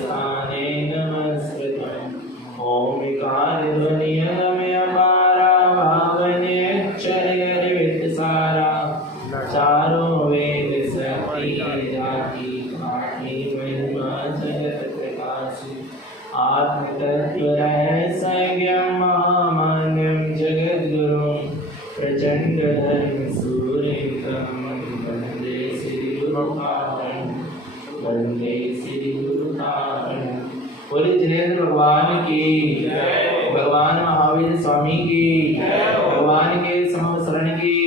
स्थाने नमस्कृतं ओंकारध्वनियमयमारा भावनेच्छरवित्तसारा चारो वेद शक्ति जाति काठी महिमा जगत प्रकाशी आत्मतत्व रहस्यज्ञं महामान्यं जगद्गुरुं प्रचंड धर्म सूर्यं वंदे श्री गुरुपादं वंदे श्री गुरुपादं। बोले जिनेंद्र भगवान की, भगवान महावीर स्वामी की, भगवान के समव शरण की,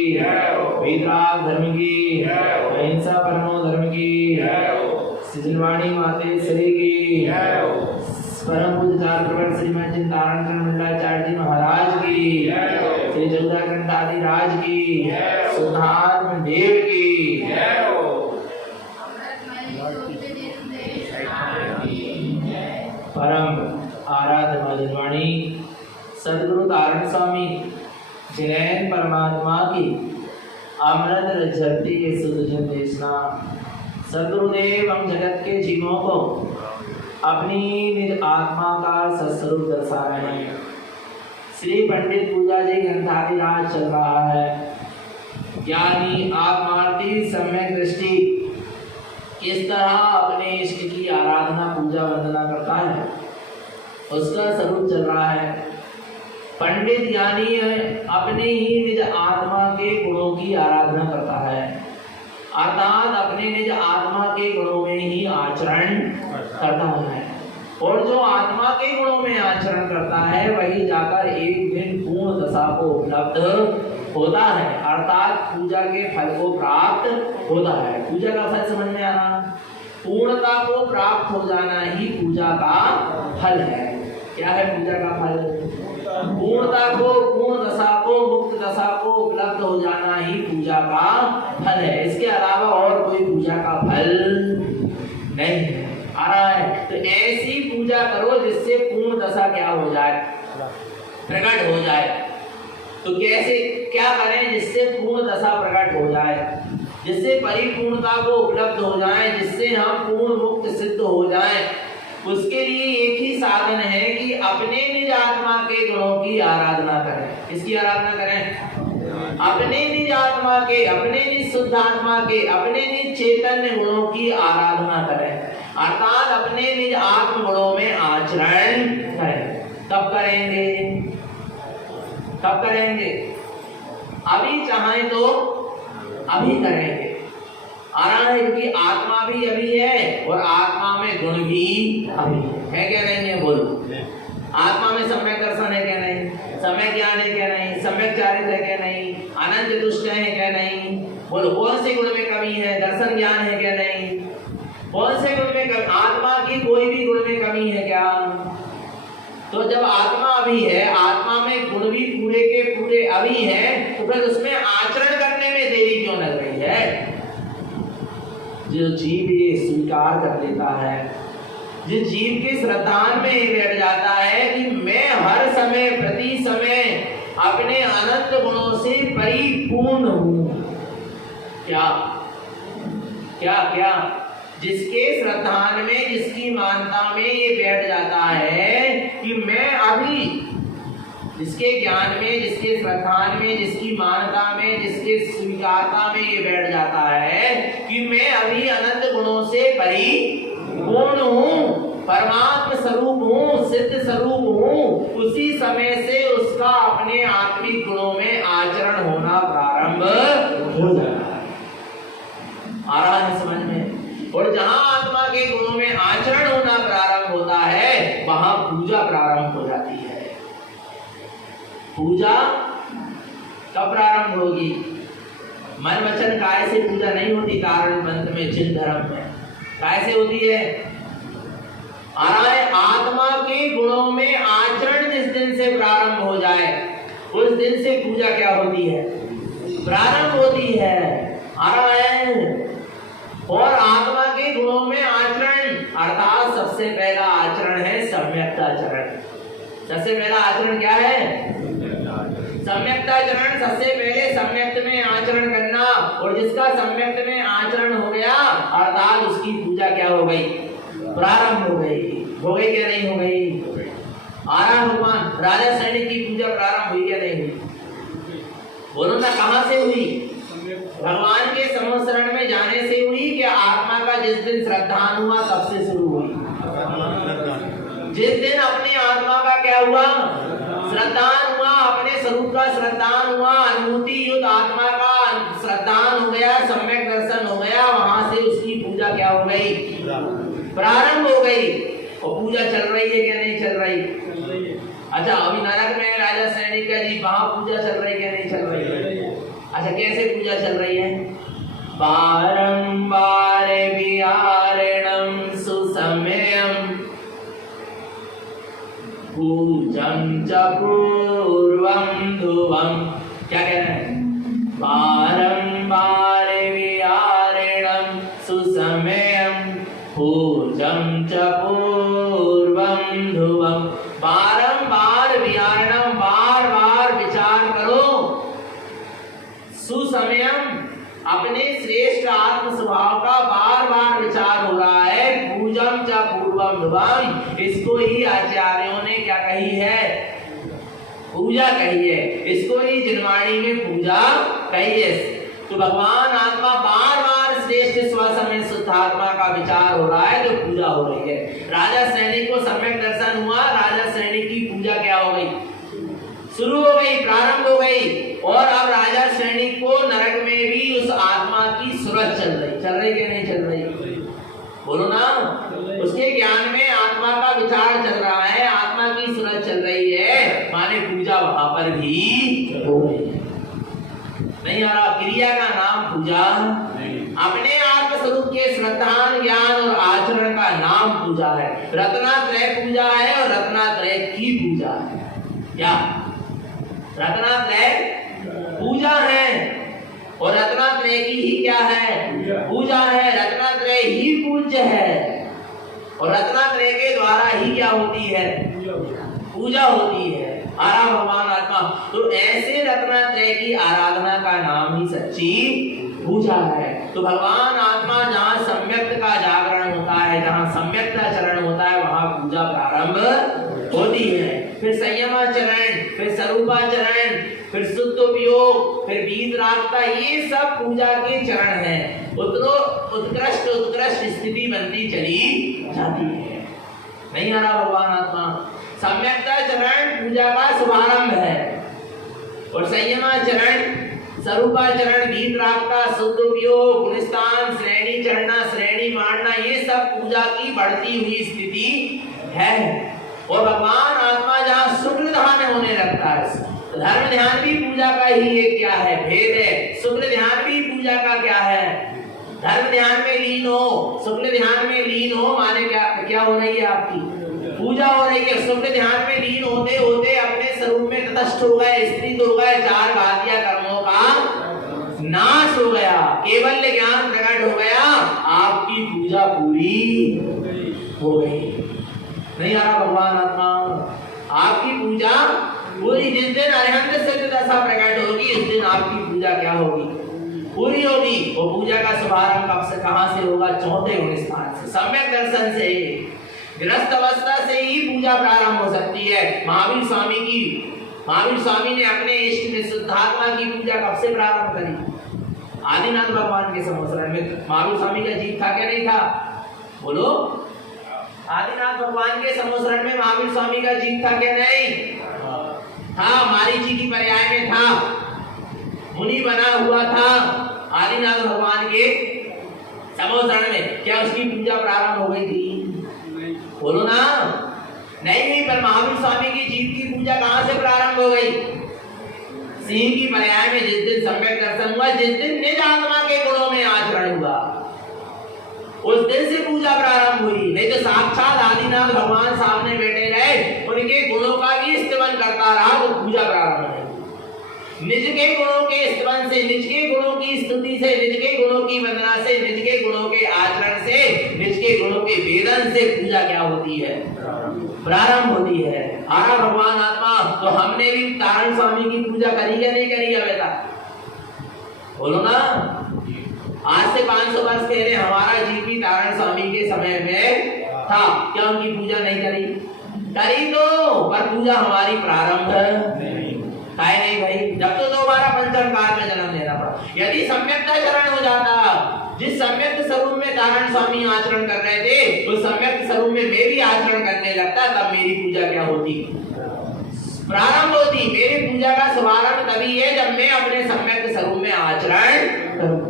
वेदराग धर्म की, अहिंसा परमो धर्म की, सिजनवाणी मातेश्वरी की, परम पूज्य चार प्रवर श्रीमद चिंतारण मंडलाचार्य जी महाराज की, श्री जगदाकंठ आदि राज की, सुधात्म देव की, परम आराध्य मधुरवाणी सदगुरु तारण स्वामी जिनैन परमात्मा की अमृत रजती के सुदर्शन देशना। सदगुरुदेव हम जगत के जीवों को अपनी निज आत्मा का सस्वरूप दर्शा रहे हैं। श्री पंडित पूजा जी ग्रंथादिराज चल रहा है। ज्ञानी आत्मार्थी सम्यक दृष्टि किस तरह अपने इष्ट की आराधना पूजा वंदना करता है उसका स्वरूप चल रहा है। पंडित ज्ञानी अपने ही निज आत्मा के गुणों की आराधना करता है, अर्थात अपने निज आत्मा के गुणों में ही आचरण करता है। और जो आत्मा के गुणों में आचरण करता है वही जाकर एक दिन पूर्ण दशा को उपलब्ध होता है, अर्थात पूजा के फल को प्राप्त होता है। पूजा का फल समझ में आ रहा? पूर्णता को प्राप्त हो जाना ही पूजा का फल है। क्या है पूजा का फल? पूर्णता को, पूर्ण दशा को, मुक्त दशा को उपलब्ध हो जाना ही पूजा का फल है। इसके अलावा और कोई पूजा का फल नहीं है। आ रहा है? तो ऐसी पूजा करो जिससे पूर्ण दशा क्या हो जाए? प्रकट हो जाए। तो कैसे क्या करें जिससे पूर्ण दशा प्रकट हो जाए, जिससे परिपूर्णता को उपलब्ध हो जाए, जिससे हम पूर्ण मुक्त सिद्ध हो जाए? उसके लिए एक ही साधन है कि अपने निज आत्मा के गुणों की आराधना करें। किसकी आराधना करें? अपने निज आत्मा के, अपने निज शुद्ध आत्मा के, अपने निज चैतन्य गुणों की आराधना करें, अर्थात अपने निज आत्म गुणों में आचरण करें। कब करेंगे? कब करेंगे? अभी चाहें तो अभी करेंगे। आराम है क्योंकि आत्मा भी अभी है और आत्मा में गुण भी अभी है क्या नहीं है? बोलो। आत्मा में सम्यक दर्शन है क्या नहीं? सम्यक ज्ञान है क्या नहीं? सम्यक चारित्र है क्या नहीं? अनंत तुष्ट है क्या नहीं? बोलो। कौन से गुण में कमी है? दर्शन ज्ञान है क्या नहीं? कौन से गुण में कमी? आत्मा की कोई भी गुण में कमी है क्या? तो जब आत्मा अभी है, आत्मा में गुण भी पूरे के पूरे अभी हैं, तो फिर उसमें आचरण करने में देरी क्यों लग रही है? जो जीव ये स्वीकार कर लेता है, जिस जीव के श्रद्धान में बैठ जाता है कि मैं हर समय प्रति समय अपने अनंत गुणों से परिपूर्ण हूं। क्या क्या क्या? जिसके श्रद्धान में, जिसकी मानता में ये बैठ जाता है कि मैं अभी, जिसके ज्ञान में, जिसके श्रद्धान में, जिसकी मानता में, जिसके स्वीकारता में ये बैठ जाता है कि मैं अभी अनंत गुणों से परिपूर्ण हूँ, परमात्म स्वरूप हूँ, सिद्ध स्वरूप हूँ, उसी समय से उसका अपने आत्मिक गुणों में आचरण होना प्रारंभ हो जाता है। आ रहा है समझ में? और जहां आत्मा के गुणों में आचरण होना प्रारंभ होता है वहां पूजा प्रारंभ हो जाती है। पूजा कब प्रारंभ होगी? मन वचन काय से पूजा नहीं होती। कारण मंत्र में, चिन्ह धर्म में काय से होती है? आ रहा है? आत्मा के गुणों में आचरण जिस दिन से प्रारंभ हो जाए उस दिन से पूजा क्या होती है? प्रारंभ होती है। आ रहा है? और आत्मा के गुणों में आचरण, अर्थात सबसे पहला आचरण है सम्यक आचरण। सबसे पहला आचरण क्या है? सम्यक्ताचरण सबसे पहले सम्यक्त में आचरण करना, और जिसका सम्यक्त में आचरण हो गया अर्थात उसकी पूजा क्या हो गई, प्रारंभ हो गई। हो गई क्या नहीं हो गई? आरा भगवान राजा सैनिक की पूजा प्रारंभ हुई क्या नहीं हुई? बोलो ना, कहां से हुई? भगवान के समोसरण में जाने से हुई कि आत्मा का जिस दिन श्रद्धान हुआ तब से शुरू हुई। जिस दिन अपनी आत्मा का क्या हुआ, श्रद्धान हुआ, अपने स्वरूप का श्रद्धान हुआ, अनुभूति युक्त आत्मा का श्रद्धान हो गया, सम्यक दर्शन हो गया, वहां से उसकी पूजा क्या हो गई, प्रारंभ हो गई। और पूजा चल रही है क्या नहीं चल रही? अच्छा, अभी नरक में राजा सैनिक का जी वहां पूजा चल रही है क्या नहीं चल रही है? अच्छा, कैसे पूजा चल रही है? बारंबार विहारणं सुसमयं पूजं च पूर्वं ध्रुवं। क्या कह रहे हैं? बारंबार विहारणं सुसमयं पूजं च पूर्वं ध्रुवं। बारंबार विहारणं, बार बार विचार करो, सुसमयम अपने श्रेष्ठ आत्म स्वभाव का बार बार विचार हो रहा है। पूजम च पूर्वम ध्रुवम, इसको ही आचार्यों ने क्या कही है, पूजा कही है। इसको ही जिनवाणी में पूजा कही है। तो भगवान आत्मा बार बार श्रेष्ठ स्वसमय शुद्ध आत्मा का विचार हो रहा है तो पूजा हो रही है। राजा सैनिक को सम्यक दर्शन हुआ, राजा सैनिक की पूजा क्या हो गई, शुरू हो गई, प्रारंभ हो गई। और अब राजा सैनिक को नरक में भी उस आत्मा की सूरत चल रही कि नहीं चल रही? बोलो ना, उसके ज्ञान में आत्मा का विचार चल रहा है, आत्मा की सूरत चल रही है, माने पूजा वहां पर भी हो रही है। नहीं आ रहा? क्रिया का नाम पूजा, अपने आत्म स्वरूप के श्रद्धान ज्ञान और आचरण का नाम पूजा है। रत्नात्रय पूजा है और रत्नात्रय की पूजा है। क्या रत्नात्रय पूजा है और रत्नात्रय की ही क्या है, पूजा है। रत्नात्रय ही पूज्य है और रत्नात्रय के द्वारा ही क्या होती है, पूजा होती है। आरा भगवान आत्मा, तो ऐसे रत्नात्रय की आराधना का नाम ही सच्ची पूजा है। तो भगवान आत्मा जहाँ सम्यक्त का जागरण होता है, जहाँ सम्यक्ता चरण होता है, वहाँ पूजा प्रारंभ होती है। फिर संयमाचरण, फिर स्वरूपाचरण, फिर शुद्ध उपयोग, फिर वीतरागता, ये सब पूजा के चरण हैं। उत्कृष्ट उत्कृष्ट स्थिति बनती चली जाती है। नहीं आ रहा भगवान आत्मा? सम्यक्ता चरण पूजा का शुभारंभ है और संयमाचरण, स्वरूपाचरण, वीतरागता, शुद्ध उपयोग, गुणस्थान, श्रेणी चढ़ना, श्रेणी मारना, ये सब पूजा की बढ़ती हुई स्थिति है। और भगवान आत्मा जहाँ शुक्ल ध्यान होने लगता है, धर्म ध्यान भी पूजा का ही एक क्या है, भेद है। शुक्ल ध्यान भी पूजा का क्या है, धर्म ध्यान में लीन हो, शुक्ल ध्यान में लीन हो, माने क्या हो रही है, आपकी पूजा हो रही है। शुक्ल ध्यान में लीन होते होते अपने स्वरूप में तटस्थ हो गए, स्थित हो गए, चार घातिया कर्मों का नाश हो गया, केवल ज्ञान प्रकट हो गया, आपकी पूजा पूरी हो गई। नहीं आ रहा भगवान आत्मा? आपकी पूजा पूरी, जिस दिन अरिहंत सिद्ध दशा प्रकट होगी उस दिन आपकी पूजा क्या होगी, पूरी होगी। और पूजा का शुभारंभ कब से, कहां से होगा? चौथे गुणस्थान से, सम्यक दर्शन से। गृहस्थ अवस्था से ही पूजा प्रारंभ हो सकती है। महावीर स्वामी ने अपने इष्ट में शुद्धात्मा की पूजा कब से प्रारंभ करी? आदिनाथ भगवान के संवत्सरण में। महावीर स्वामी का जीव था क्या नहीं था? बोलो। आदिनाथ भगवान के संवत्सरण में महावीर स्वामी का जीव था क्या नहीं था? मारीची की पर्याय में था, मुनि बना हुआ था आदिनाथ भगवान के संवत्सरण में। क्या उसकी पूजा प्रारंभ हो गई थी? बोलो ना। नहीं, पर महावीर स्वामी की जीव की पूजा कहां से प्रारंभ हो गई? सिंह की पर्याय में जिस दिन सम्यक दर्शन हुआ, जिस दिन निज आत्मा के गुणों में आचरण हुआ, उस दिन से पूजा प्रारंभ हुई। नहीं तो साक्षात आदिनाथ भगवान सामने बैठे रहे, उनके गुणों का भी स्तवन करता रहा तो पूजा प्रारंभ नहीं। निज के गुणों के स्तवन से, निज के गुणों की स्तुति से, निज के गुणों की वंदना से, निज के गुणों के आचरण से, निज के गुणों के भेदन से पूजा क्या होती है, प्रारंभ होती है। आरा भगवान आत्मा, तो हमने भी तारण स्वामी की पूजा करी या नहीं करी है बेटा? बोलो ना। आज से 500 वर्ष पहले हमारा जीवी तारण स्वामी के समय में था, क्या उनकी पूजा नहीं करी? करी तो, पर पूजा हमारी प्रारंभ काहे नहीं भाई? जब तो दोबारा पंचम काल में जन्म लेना पड़ा। यदि सम्यक्ता चरण हो जाता, जिस सम्यक्त स्वरूप में तारण स्वामी आचरण कर रहे थे, उस सम्यक्त स्वरूप में मैं भी आचरण करने लगता, तब मेरी पूजा क्या होती? प्रारंभ होती। मेरी पूजा का शुभारंभ तभी है जब मैं अपने सम्यक्त स्वरूप में आचरण करूं।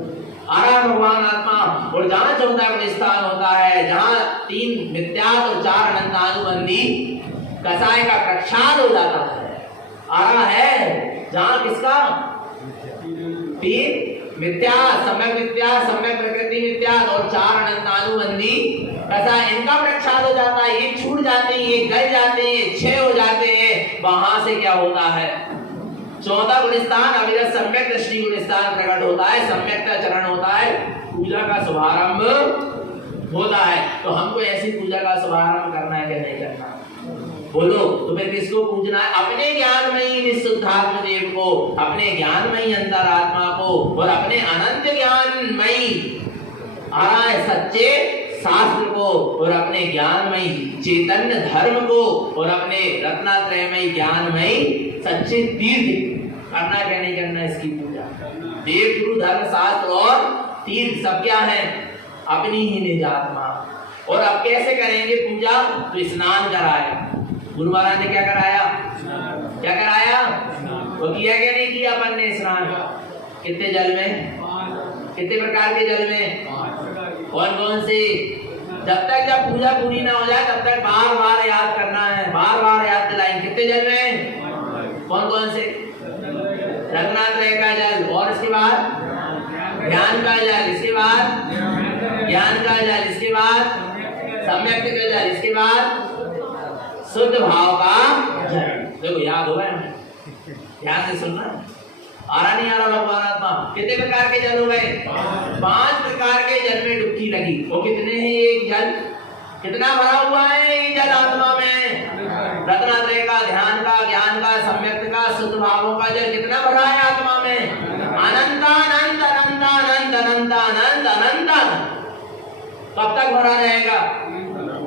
आरा भगवान आत्मा, और जहां चौथा गुण स्थान होता है, जहां 3 मिथ्यात् और 4 अनंतानुबंधी कसाय का प्रक्षाल हो जाता है। आरा है जहां किसका 3 मिथ्या, सम्यक मिथ्या, सम्यक प्रकृति मिथ्या और 4 अनंतानुबंधी कसाय, इनका प्रक्षाल हो जाता है। ये छूट जाते हैं, ये गल जाते हैं, क्षय हो जाते हैं। वहां से क्या होता है? चौथा गुण स्थान अविरत सम्यक दृष्टि गुण स्थान प्रकट होता है, सम्यकता चरण होता है, पूजा का शुभारंभ होता है। तो हमको ऐसी पूजा का शुभारंभ करना है कि नहीं करना? बोलो। तो फिर किसको पूजना है? अपने ज्ञानमयी निःशुद्धात्म देव को, अपने ज्ञानमयी अंतरात्मा को, और अपने अनंत ज्ञानमयी सच्चे शास्त्र को, और अपने ज्ञानमयी चैतन्य धर्म को, और अपने रत्नात्रयमयी ज्ञानमयी सच्चे तीर्थ करना क्या नहीं करना? इसकी पूजा। देव गुरु धर्म शास्त्र और तीर्थ सब क्या है? अपनी ही निज आत्मा। और अब कैसे करेंगे पूजा? तो स्नान कराया। गुरु महाराज ने क्या कराया? क्या कराया? वो किया क्या नहीं किया? अपन ने स्नान कितने जल में? कितने प्रकार के जल में? कौन कौन से? जब पूजा पूरी ना हो जाए तब तक बार बार याद करना है, बार बार याद दिलाएंगे। कितने जल में? कौन कौन से? रत्नात्रय का जल, और इसके बाद ज्ञान का जल, इसके बाद ज्ञान का जल, इसके बाद सम्यक का जल, इसके बाद शुद्ध भाव का जल। देखो याद होगा, ध्यान से सुनना। आ रहा नहीं आ रहा भगवान आत्मा? कितने प्रकार के जल हो गए? 5 प्रकार के जल में डुबकी लगी। वो कितने हैं? एक जल कितना भरा हुआ है ये जल आत्मा में? रत्नात्रय का, ध्यान का, ज्ञान का, सम्यक का, शुद्ध भावों का जल कितना भरा है आत्मा में? अनंतानंत अनंतानंत अनंतानंत अनंतानंत। कब तक भरा रहेगा?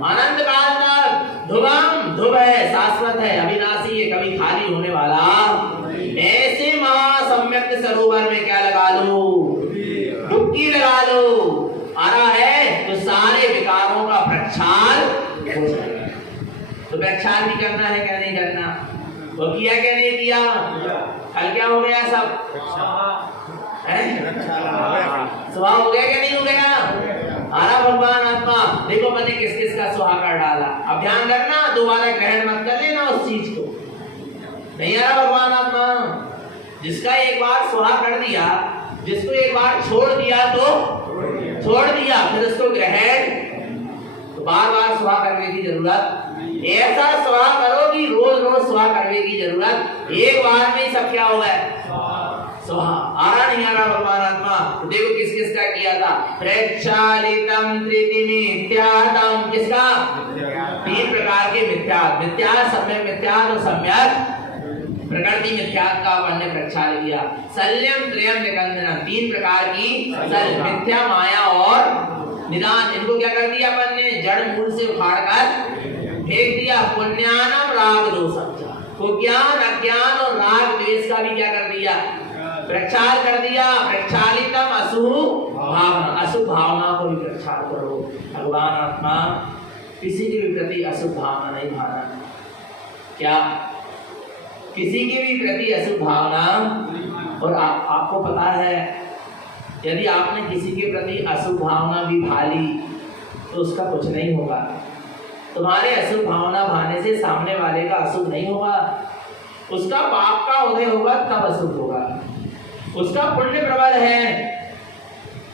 अनंत काल तक। ध्रुवम, ध्रुव है, शाश्वत है, अविनाशी है, कभी खाली होने वाला। ऐसे महासम्यक सरोवर में क्या लगा लो? डुबकी लगा लो। आ रहा है तो सारे विकारों का प्रक्षाल हो जाएगा। तो प्रक्षाल भी करना है क्या नहीं करना? वो किया क्या नहीं किया? कल क्या हो गया? सब सुहा हो गया क्या नहीं हो गया? आरा भगवान आत्मा, देखो मैंने किस किस का सुहा कर डाला। अब ध्यान करना, दोबारा ग्रहण मत कर लेना उस चीज को। नहीं आ रहा भगवान आत्मा? जिसका एक बार सुहा कर दिया, जिसको एक बार छोड़ दिया तो छोड़ दिया, फिर उसको ग्रहण तो बार बार सुहा करने की जरूरत। ऐसा सुहा करो कि रोज रोज सुहा करने की जरूरत। एक बार में सब क्या हो गया? सुहा। आ रहा नहीं आ रहा भगवान आत्मा? तो देखो किस किस का किया था। प्रक्षालितम त्रिमिथ्यातम, किसका? 3 प्रकार के मिथ्या, मिथ्या, सम्यक मिथ्या और सम्यक प्रकृति मिथ्यात्व का अपन ने प्रक्षाल किया। शल्यम त्रयम निकंदनम, 3 प्रकार की सल, मिथ्या, माया और निदान, इनको क्या कर दिया अपन ने? जड़ मूल से उखाड़ कर फेंक दिया। पुण्यानम राग दोषम, को ज्ञान, अज्ञान और राग द्वेष का भी क्या कर दिया? प्रक्षाल कर दिया। प्रक्षालितम अशुभ भावना, अशुभ भावना को भी प्रक्षाल करो। भगवान आत्मा, किसी के भी प्रति अशुभ भावना नहीं भावना। क्या? किसी की भी प्रति अशुभ भावना। और आपको पता है, यदि आपने किसी के प्रति अशुभ भावना भी भाली तो उसका कुछ नहीं होगा। तुम्हारे अशुभ भावना भाने से सामने वाले का अशुभ नहीं होगा, उसका पाप का उदय होगा, तब अशुभ होगा। उसका पुण्य प्रबल है,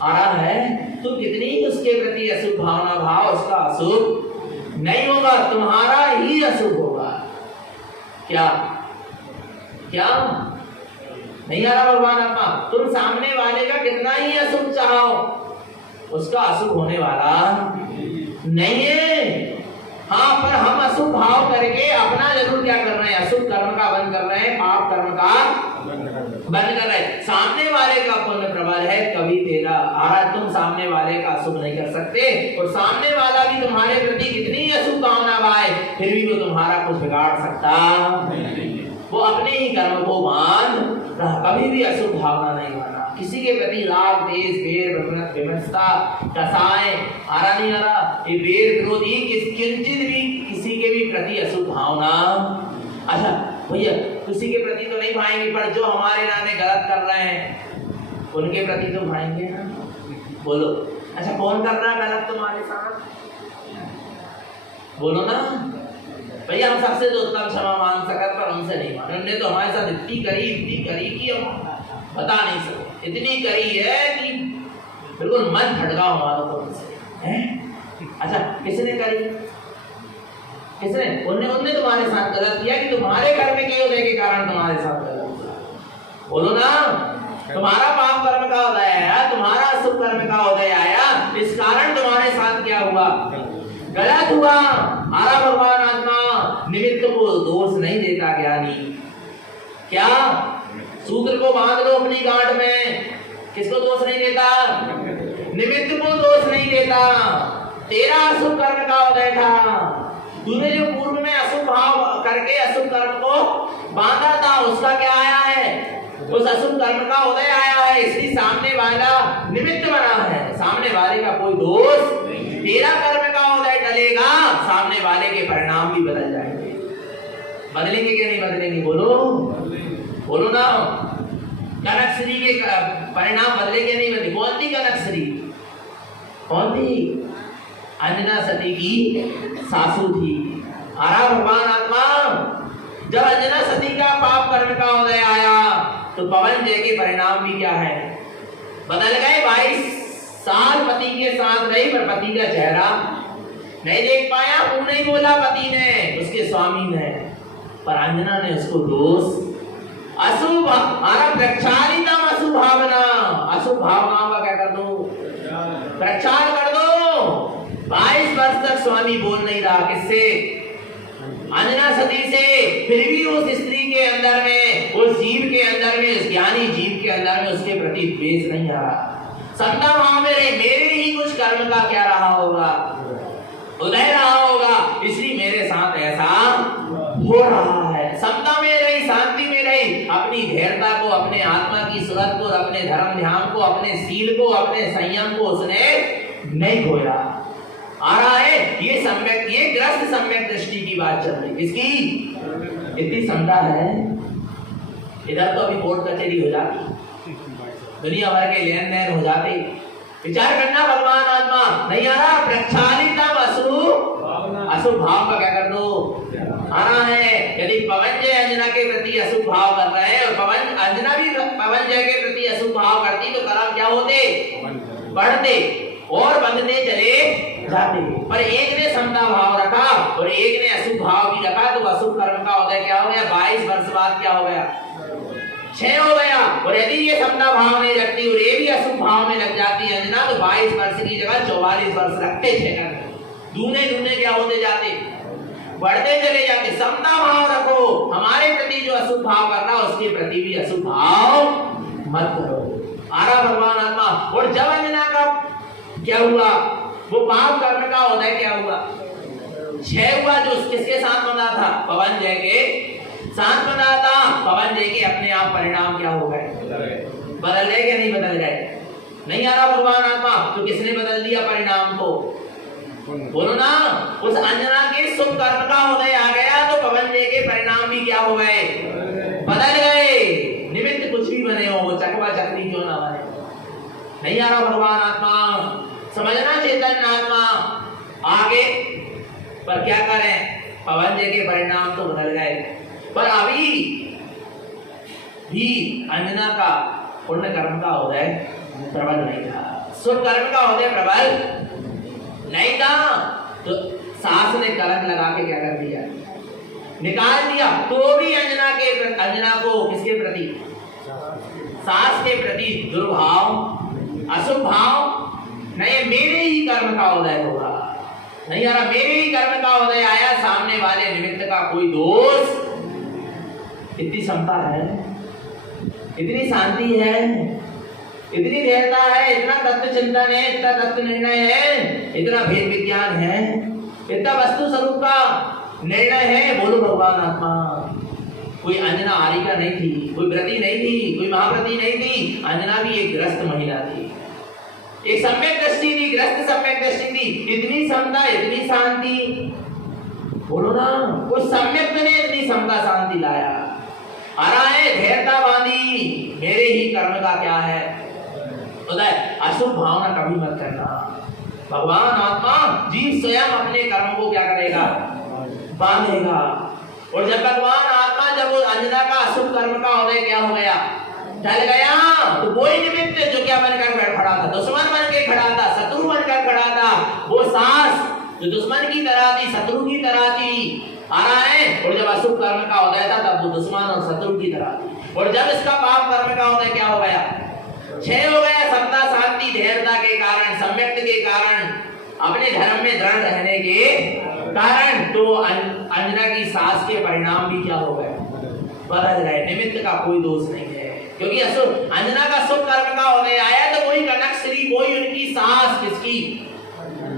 आ रहा है तो कितनी ही उसके प्रति अशुभ भावना भाव, उसका अशुभ नहीं होगा, तुम्हारा ही अशुभ होगा। क्या? क्या नहीं आ रहा भगवान आत्मा? तुम सामने वाले का कितना ही अशुभ चाहो, उसका अशुभ होने वाला नहीं है। हाँ, पर हम अशुभ भाव करके अपना जरूर क्या कर रहे हैं, अशुभ कर्म का बंद कर रहे हैं, पाप कर्म का बंद कर रहे हैं। सामने वाले का पुण्य प्रबल है, कभी तेरा आराध तुम सामने वाले का अशुभ नहीं कर सकते, और सामने वाला भी तुम्हारे प्रति कितनी अशुभ कामना पाए फिर भी वो तुम्हारा कुछ बिगाड़ सकता नहीं। वो अपने ही कर्म को बांध रहा, कभी भी अशुभ भावना नहीं माना। किसी के प्रति राग, द्वेष, बैर, विमर्शता, कसाय आ रहा नहीं आ रहा, ये बैर विरोधी किंचित भी किसी के भी प्रति अशुभ भावना। अच्छा भैया, किसी के प्रति तो नहीं भाएंगे, पर जो हमारे नामे गलत कर रहे हैं उनके प्रति तो भाएंगे ना। बोलो, अच्छा कौन कर रहा है गलत तुम्हारे साथ? बोलो ना भैया, हम सबसे तो उत्तम क्षमा मान सकते, पर हमसे नहीं मान। उन्होंने तो हमारे साथ इतनी करी कि हम बता नहीं सकते, इतनी करी है कि बिल्कुल मन भटका हमारा तो उनसे है। अच्छा किसने करी? किसने? उन्होंने तुम्हारे साथ गलत किया कि तुम्हारे घर में के उदय के कारण तुम्हारे साथ गलत किया। बोलो ना, तुम्हारा पाप कर्म का उदय आया, तुम्हारा अशुभ कर्म का उदय आया, इस कारण तुम्हारे साथ क्या हुआ? गलत हुआ। हमारा भगवान आत्मा निमित्त को दोष नहीं देता ज्ञानी। क्या सूत्र को बांध लो अपनी गांठ में, किसको दोष नहीं देता? निमित्त को दोष नहीं देता। तेरा अशुभ कर्म का उदय था, तूने जो पूर्व में अशुभ भाव करके अशुभ कर्म को बांधा था, उसका क्या आया है? उस अशुभ कर्म का उदय आया है, इसलिए सामने वाला निमित्त बना है, सामने वाले का कोई दोष। तेरा कर्म का उदय टलेगा, सामने वाले के परिणाम भी बदल जाएंगे। बदलेंगे कि नहीं बदलेंगे? बोलो बोलो ना। कनकश्री के परिणाम बदले कि नहीं बदले? कौन थी कनकश्री? कौन थी? अंजना सती की सासू थी। आरा भगवान आत्मा, जब अंजना सती का पाप कर्म का उदय आया तो पवन जय के परिणाम भी क्या है? बदल गए। 22 साल पति के साथ रही, पर पति का चेहरा नहीं देख पाया। वो नहीं बोला पति ने, उसके स्वामी ने, पर अंजना ने उसको दोष अशुभ प्रक्षालितम अशुभ भावना, अशुभ भावनाओं का क्या कर दो? प्रक्षाल कर दो। 22 वर्ष तक स्वामी बोल नहीं रहा, किससे? अंजना सती से। फिर भी उस स्त्री के अंदर में, उस जीव के अंदर में, उस ज्ञानी जीव के अंदर में उसके प्रति द्वेष नहीं आ रहा। समता भाव में रहे, मेरे ही कुछ कर्म का क्या रहा होगा? उदय रहा होगा, इसलिए मेरे साथ ऐसा हो रहा है। समता में रही, शांति में रही, अपनी धैर्यता को, अपने आत्मा की सूरत को, अपने धर्म ध्यान को, अपने सील को, अपने संयम को उसने नहीं खोया। आ रहा है ये सम्यक, ये ग्रस्त सम्यक दृष्टि की बात चल रही। इसकी इतनी क्षमता है, इधर तो अभी कोर्ट कचहरी हो जाती, दुनिया भर के लेन देन हो जाते। विचार करना, भगवान आत्मा नहीं आ रहा। प्रक्षालितम अशुभ भाव का क्या कर दो? आना है। यदि पवन जय अंजना के प्रति अशुभ भाव कर रहे हैं, और पवन अंजना भी पवन जय के प्रति अशुभ भाव करती, तो कर्म क्या होते? बढ़ते और बंधते चले जाते। पर एक ने समता भाव रखा और एक ने अशुभ भाव भी रखा, तो अशुभ कर्म का उदय क्या हो गया? 22 वर्ष बाद क्या हो गया? 6 हो गया। और यदि ये समता भाव नहीं रखती और ये भी अशुभ भाव में लग जाती अंजना, तो 22 वर्ष की जगह 44 वर्ष रखते 6 कर दूने दूने क्या होते जाते? बढ़ते चले जाते। समता भाव रखो, हमारे प्रति जो अशुभ भाव करना उसके प्रति भी अशुभ भाव मत करो। आरा भगवान आत्मा। और जब अंजना का क्या हुआ? वो पाप कर्म का उदय क्या हुआ? 6 हुआ, जो किसके साथ बना था? पवन जय के साथ बना था। पवन जय के अपने आप परिणाम क्या हो गए? बदल गए कि नहीं बदल गए? नहीं आ रहा भगवान आत्मा, तो किसने बदल दिया परिणाम को? बोलो ना। उस अंजना के शुभ कर्म का उदय आ गया, तो पवन जय के परिणाम भी क्या हो गए? बदल गए। निमित्त कुछ भी बने हो, वो चकवा चकरी क्यों ना बने। नहीं आ रहा भगवान आत्मा, समझना चैतन्य आत्मा आगे। पर क्या करें, पवन जय के परिणाम तो बदल गए, पर अभी भी अंजना का पुण्य कर्म का उदय प्रबल नहीं था, शुभ कर्म का उदय प्रबल नहीं था। तो सास ने कलंक लगा के क्या कर दिया? निकाल दिया। तो भी अंजना को किसके प्रति? सास के प्रति दुर्भाव, अशुभ भाव नहीं, मेरे ही कर्म का उदय होगा। नहीं आ रहा, मेरे ही कर्म का उदय आया, सामने वाले निमित्त का कोई दोष। इतनी क्षमता है, इतनी शांति है, इतनी धैर्यता है, इतना तत्व चिंतन है, इतना तत्व निर्णय है, इतना भेद विज्ञान है, इतना वस्तु स्वरूप का निर्णय है। बोलो भगवान आत्मा। कोई अंजना आरिका नहीं थी, कोई व्रती नहीं थी, कोई महाव्रती नहीं थी। अंजना भी एक ग्रस्त महिला थी, एक सम्यक दृष्टि थी, ग्रस्त सम्यक दृष्टि थी। इतनी क्षमता, इतनी शांति, बोलो ना, उस सम्यक ने इतनी क्षमता शांति लाया। आ रहा है धैर्यता बांधी, मेरे ही कर्म का क्या है उदय। अशुभ भावना कभी मत करना। भगवान आत्मा जीव स्वयं अपने कर्म को क्या करेगा, बांधेगा। और जब भगवान आत्मा, जब वो अंजना का अशुभ कर्म का उदय क्या हो गया, टल गया, तो कोई निमित्त जो क्या बनकर खड़ा था, दुश्मन बन के खड़ा था, शत्रु बनकर खड़ा था, वो सास जो दुश्मन की तरह थी, शत्रु की तरह थी, आ रहा है। और जब अशुभ कर्म का उदय था तब वो दुश्मन और शत्रु की तरह थी। और जब इसका पाप कर्म का उदय क्या हो गया, क्षय हो गया। समता शांति धैर्यता के कारण, सम्यक्त के कारण, अपने धर्म में दृढ़ रहने के कारण, तो अंजना की सास के परिणाम भी क्या हो गए, बदल गए। निमित्त का कोई दोष नहीं है, क्योंकि अंजना का शुभ कर्म का उदय आया तो वही कनक श्री, कोई उनकी सास किसकी,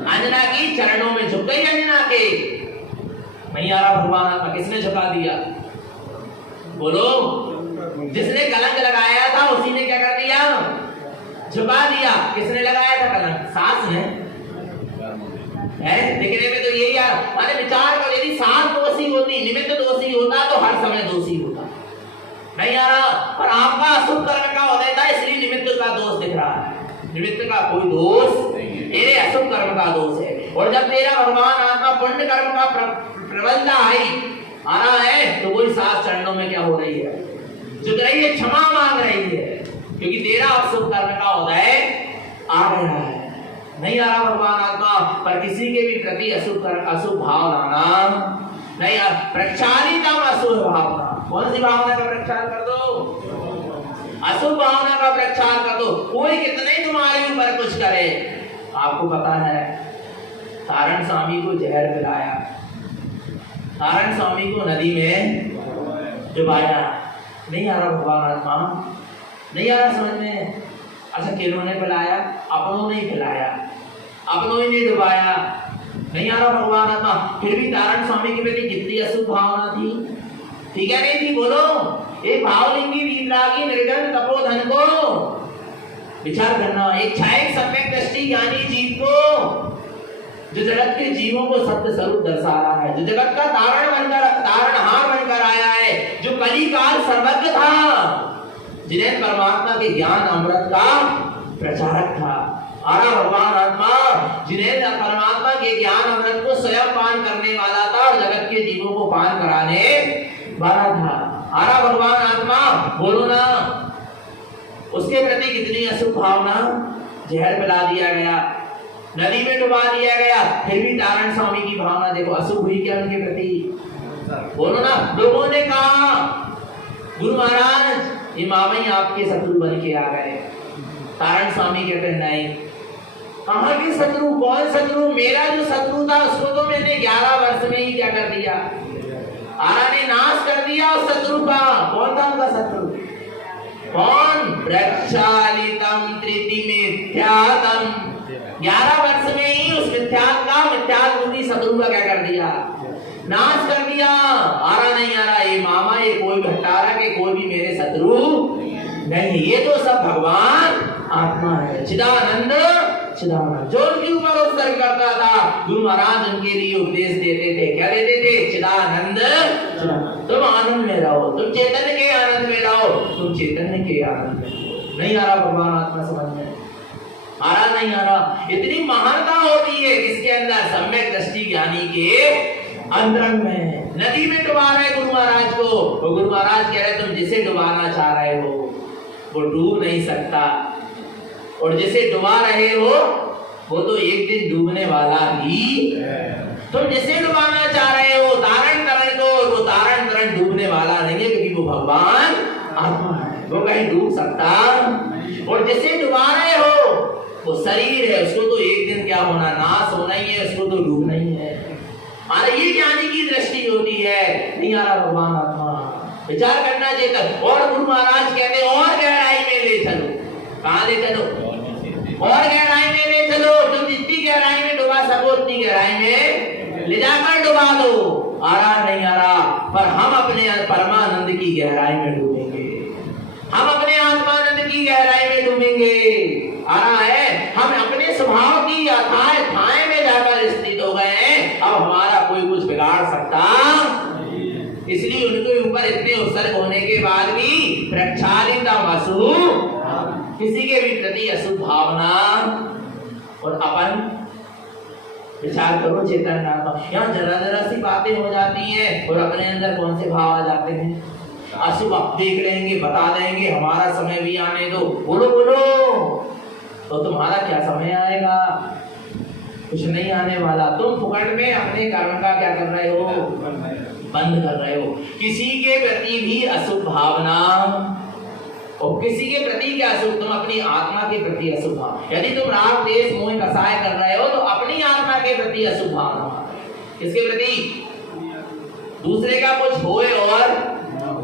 अंजना की चरणों में झुक गई। अंजना के मैया भगवान आत्मा किसने झुका दिया, बोलो। जिसने कलंक लगाया था उसी ने क्या कर दिया, झुका दिया। किसने लगाया था कलंक, सास ने है। दिखने में तो यही यार, माने विचार करो, यदि सास दोषी होती, निमित्त दोषी होता तो हर समय दोषी होता। नहीं आ रहा, पर आपका अशुभ कर्म का उदय था इसलिए निमित्त का दोष दिख रहा है। निमित्त का कोई दोष तेरे अशुभ कर्म का दोष है। और जब तेरा भगवान आत्मा पुण्य कर्म का प्रबल आ रहा है तो वही सास चरणों में क्या हो रही है, झुक रही है, क्षमा मांग रही है, क्योंकि तेरा अशुभ कर्म का उदय आ गया है। नहीं आ रहा भगवान आत्मा, पर किसी के भी प्रति अशुभ भाव लाना नहीं। प्रक्षालितम अशुभ भावना, कौन सी भावना का प्रक्षाल कर दो, अशुभ भावना का प्रक्षाल कर दो। कोई कितने तुम्हारे ऊपर कुछ करे। आपको पता है तारण स्वामी को जहर पिलाया, तारण स्वामी को नदी में डुबाया। नहीं आ रहा भगवान आत्मा, नहीं आ रहा समझ में। अच्छा किन्होंने पिलाया, अपनों ने पिलाया, अपनों ही ने डुबाया। नहीं आ रहा भगवान आत्मा, फिर भी तारण स्वामी के प्रति कितनी अशुभ भावना थी, ठीक है नहीं थी, बोलो। एक भावलिंगी वीतरागी निर्गन तपोधन को विचार करना, एक छायक सम्यक दृष्टि ज्ञानी जीव को, जो जगत के जीवों को सत्य स्वरूप दर्शा रहा है, जो जगत का तारणहार बनकर आया है, जो कलिकाल सर्वज्ञ था, जिन्हें परमात्मा के ज्ञान अमृत का प्रचारक था। आरा भगवान आत्मा, जिन्हें परमात्मा के ज्ञान अमृत को स्वयं पान करने वाला था और जगत के जीवों को पान कराने वाला था। आरा भगवान आत्मा, बोलो ना, उसके प्रति कितनी अशुभ भावना, जहर पिला दिया गया, नदी में डुबा दिया गया, फिर भी तारण स्वामी की भावना देखो अशुभ हुई क्या उनके प्रति, बोलो ना। लोगों ने कहा गुरु महाराज ये मामा आपके शत्रु बन के आ गए। तारण स्वामी कहते नहीं, कहाँ के शत्रु, कौन शत्रु, मेरा जो शत्रु था उसको तो मैंने 11 वर्ष में ही क्या कर दिया, आरा ने नाश कर दिया उस शत्रु का। कौन था उनका शत्रु, कौन, प्रक्षालितम त्रिति मिथ्यातम, 11 वर्ष में ही उस मिथ्यात रूपी शत्रु का क्या कर दिया, नाश कर दिया। आ रहा नहीं आ रहा, ये मामा ये कोई भट्टारा के कोई भी मेरे शत्रु नहीं, ये तो सब भगवान आत्मा है, चिदानंद चिदानंद। जो उनके ऊपर उत्सर्ग करता था गुरु महाराज उनके लिए उपदेश देते थे, क्या देते थे, चिदानंद चिदानंद। तुम आनंद में रहो, तुम चैतन्य के आनंद में रहो, तुम चैतन्य के आनंद में। नहीं आ रहा भगवान आत्मा समझ में, आ रहा नहीं आ रहा। इतनी महानता होती है किसके अंदर, सम्यक दृष्टि ज्ञानी के अंतरंग में। नदी में डुबा रहे गुरु महाराज को, तो गुरु महाराज कह रहे तुम जिसे डुबाना चाह रहे हो वो डूब नहीं सकता, और जिसे डुबा रहे हो वो तो एक दिन डूबने वाला ही। तुम जिसे डुबाना चाह रहे हो तारण तरण को, वो तारण तरण डूबने वाला नहीं है, क्योंकि वो भगवान आत्मा है, वो कहीं डूब सकता। और जिसे डुबा रहे हो वो शरीर है, उसको तो एक दिन क्या होना, नाश होना ही है, उसको तो डूबना ही है। अरे ये ज्ञानी की दृष्टि होती है। नहीं आ रहा भगवान आत्मा विचार करना चाहिए। और गुरु महाराज कहते और गहराई में ले चलो। कहाँ ले चलो? और गहराई में ले चलो। तुम जितनी गहराई में डुबा सको उतनी गहराई में ले जाकर डुबा दो। आ रहा नहीं आ रहा, पर हम अपने परमानंद की गहराई में डूबेंगे, हम अपने आत्मानंद की गहराई में डूबेंगे। आ रहा है, हम अपने स्वभाव की अथाह ठाए में जाकर स्थित हो गए हैं। अब हमारा कोई कुछ बिगाड़ सकता, इसलिए उनके ऊपर इतने उत्सर्ग होने के बाद भी प्रक्षालितमसु, किसी के भी प्रति अशुभ भावना। और अपन विचार करो चेतन आत्मा, यहाँ जरा जरा सी बातें हो जाती हैं और अपने अंदर कौन से भाव आ जाते हैं। अशुभ आप देख लेंगे, बता देंगे, हमारा समय भी आने दो। बोलो बोलो, तो तुम्हारा क्या समय आएगा? कुछ नहीं आने वाला। तुम फुकट में अपने कर्म का क्या कर रहे हो? बंद कर रहे हो। किसी के प्रति भी अशुभ भावना, और किसी के प्रति क्या अशुभ, तुम अपनी आत्मा के प्रति अशुभ भाव। यदि तुम राग देश मोह कसाय कर रहे हो तो अपनी आत्मा के प्रति अशुभ भावना। किसके प्रति? दूसरे का कुछ होए। और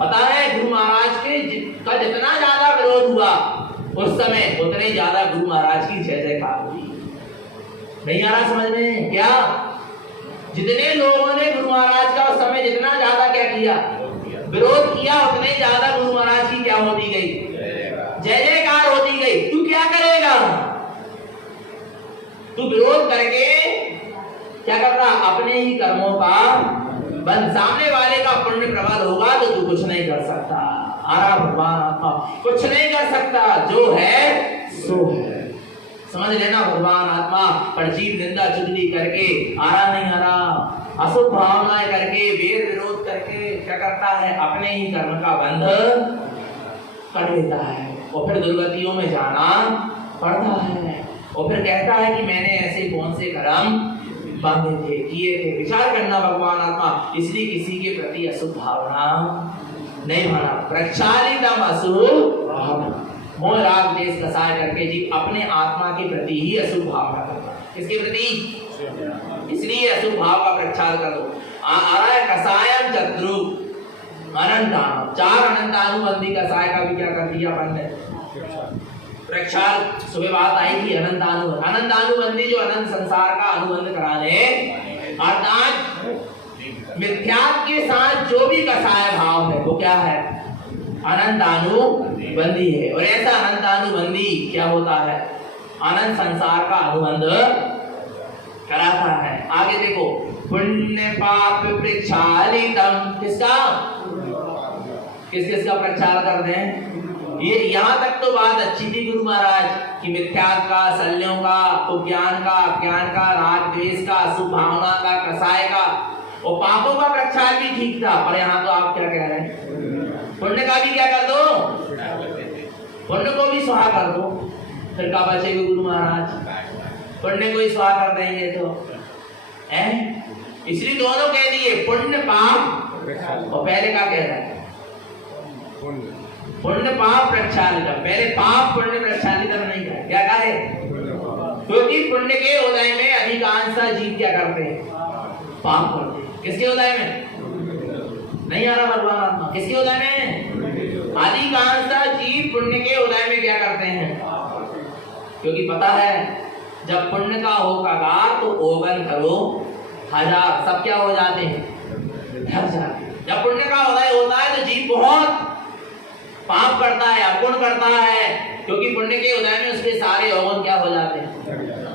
पता है गुरु महाराज के का जितना ज्यादा विरोध हुआ उस समय, उतने ज्यादा गुरु महाराज की जय जयकार हुई। नहीं आ रहा समझ में? क्या जितने लोगों ने गुरु महाराज का उस समय जितना ज्यादा क्या किया, विरोध किया, उतने ज्यादा गुरु महाराज की क्या होती गई? जय जयकार होती गई। तू क्या करेगा? तू विरोध करके क्या कर रहा? अपने ही कर्मों का बंद। सामने वाले का पुण्य प्रबल होगा तो तू कुछ नहीं कर सकता। आरा भगवान आत्मा कुछ नहीं कर सकता, जो है सो है। समझ लेना भगवान आत्मा। पर जीव निंदा चुगली करके, आरा नहीं आ रहा, अशुभ भावनाएं करके, वेद विरोध करके क्या करता है? अपने ही कर्म का बंध कर लेता है और फिर दुर्गतियों में जाना पड़ता है। और फिर कहता है कि मैंने ऐसे कौन से कर्म बांधे थे, किए थे। विचार करना भगवान आत्मा। इसलिए किसी के प्रति अशुभ भावना नहीं बना। प्रक्षालितमसु भावना, मोह राग देश कसाय करके जीव अपने आत्मा के प्रति ही अशुभ भावना करता है। किसके प्रति? इसलिए अशुभ भाव का प्रक्षाल कर दो। आराय कसायम चतुरु अनंतानु, 4 अनंतानुबंधी कसाय का भी क्या कर दिया अपन ने? प्रक्षाल। सुबह बात आई थी अनंतानुबंधी, जो अनंत संसार का अनुबंध कराने, अर्थात मिथ्यात्व के साथ जो भी कसाय भाव है वो क्या है? अनंतानुबंधी है। और ऐसा अनंतानुबंधी क्या होता है? अनंत संसार का अनुबंध कराता है। आगे देखो, पुण्य पाप प्रक्षालितम, किसका? किस किस का प्रक्षाल कर दें? ये यहाँ तक तो बात अच्छी थी गुरु महाराज कि मिथ्यात्व का, शल्यों का, ज्ञान का, अज्ञान का, राग द्वेष का, अशुभ भावना का, कसाय का और पापों का प्रक्षाल भी ठीक था। पर यहाँ तो आप क्या कह रहे हैं? पुण्य का भी क्या कर दो? पुण्य को भी स्वाहा कर दो। फिर क्या बचेगा गुरु महाराज? पुण्य को ही स्वाहा कर देंगे तो है। इसलिए दोनों कह दिए, पुण्य पाप। और पहले का कह रहा है? पुण्य पाप प्रक्षालितम। पहले पाप पुण्य प्रक्षालितम नहीं कहा। क्या कहा है? क्योंकि पुण्य के उदय में अधिकांशतः जीव क्या करते हैं? पाप करते हैं। किसके उदय में? नहीं आ रहा भगवान आत्मा। किसके उदय में? अधिकांशतः जीव पुण्य के उदय में क्या करते हैं? क्योंकि पता है जब पुण्य का हो कगार तो ओगन करो हजार, सब क्या हो जाते हैं? ढक जाते हैं। जब पुण्य का उदय होता है तो जीव बहुत पाप करता है, अपुण्य करता है, क्योंकि पुण्य के उदय में उसके सारे अवगुण क्या हो जाते हैं?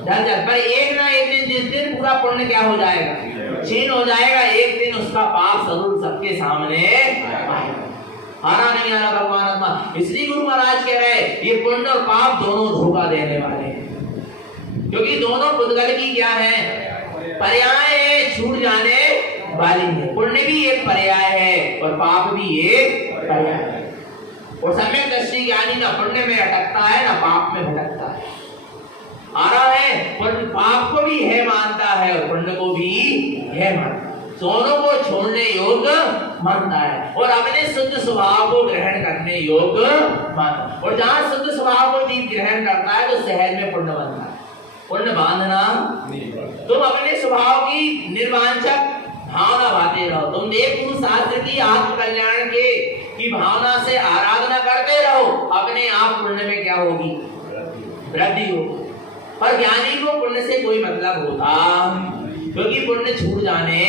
ढक जाते। पर एक ना एक दिन, जिस दिन पूरा पुण्य क्या हो जाएगा? क्षीण हो जाएगा, एक दिन उसका पाप जरूर सबके सामने आएगा। आना नहीं आना भगवान आत्मा। इसलिए गुरु महाराज कह रहे हैं ये पुण्य और पाप दोनों धोखा देने वाले हैं, क्योंकि दोनों पुद्गल की क्या है? पर्याय छूट जाने वाली है। पुण्य भी एक पर्याय है और पाप भी एक पर्याय है। और सम्यक दृष्टि ज्ञानी ना पुण्य में अटकता है ना पाप में भटकता है। आ रहा है, पाप को भी है मानता है और पुण्य को भी है मानता है। दोनों को छोड़ने योग्य मानता है और अपने शुद्ध स्वभाव को ग्रहण करने योग्य मानता है। और जहां शुद्ध स्वभाव को जीव ग्रहण करता है तो सहज में पुण्य बनता है। पुण्य बांधना तुम अपने स्वभाव की निर्वांछक भावना भाते रहो। तुम देव शास्त्र की आत्म कल्याण के की भावना से आराधना करते रहो, अपने आप पुण्य में क्या होगी? वृद्धि हो। पर ज्ञानी को पुण्य से कोई मतलब होता, क्योंकि पुण्य छूट जाने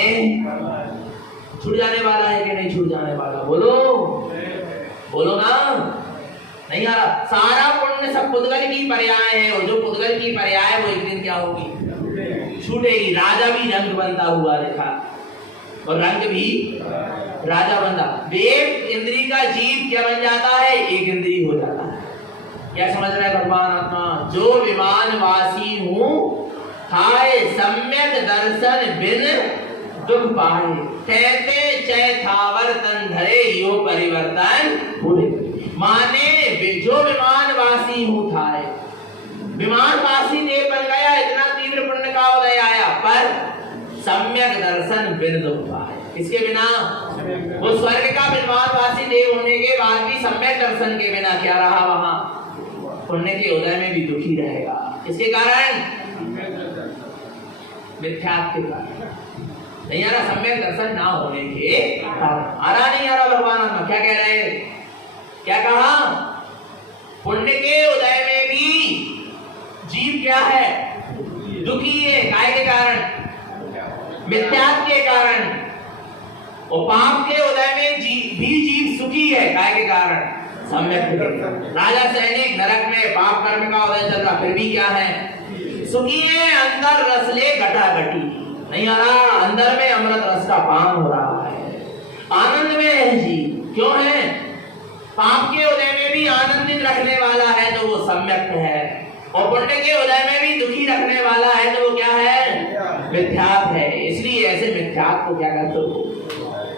वाला है कि नहीं छूट जाने वाला? बोलो बोलो ना, नहीं आ रहा। सारा पुण्य सब पुद्गल की पर्याय है और जो पुद्गल की पर्याय है वो एक दिन क्या होगी? छूटेगी। राजा भी रंग बनता हुआ देखा और रंग भी राजा बनता। देव इंद्री का जीव क्या बन जाता है? एक इंद्री हो जाता है। क्या समझ रहे भगवान आत्मा? जो विमान वासी हूँ खाए सम्यक दर्शन बिन दुख पाए, कहते चैथावर तन धरे यो परिवर्तन पूरे। माने जो विमान वासी हूँ थाए, विमान वासी देव बन गया, इतना तीव्र पुण्य का उदय आया, पर सम्यक दर्शन बिन दुख पाए। इसके बिना वो स्वर्ग का विमान वासी देव होने के बाद भी सम्यक दर्शन के बिना क्या रहा? वहां पुण्य के उदय में भी दुखी रहेगा। इसके कारण मिथ्यात्व के कारण नहीं आ रहा, सम्यक दर्शन ना होने के कारण आ रहा, नहीं आ रहा। भगवान आत्मा क्या कह रहे हैं? क्या कहा? पुण्य के उदय में भी जीव क्या है? दुखी है। काय के कारण? मिथ्यात्व के कारण। और पाप के उदय में भी जीव सुखी है। काय के कारण? सम्यक। राजा सैनिक नरक में पाप कर्म का उदय चल रहा, फिर भी क्या है? सुखी है। अंदर रस ले घटा घटी, नहीं आ रहा, अंदर में अमृत रस का पान हो रहा है, आनंद में है जी। क्यों है? पाप के उदय में भी आनंदित रखने वाला है तो वो सम्यक है, और पुण्य के उदय में भी दुखी रखने वाला है तो वो क्या है? मिथ्यात्व है। इसलिए ऐसे मिथ्यात्व को क्या करते हो?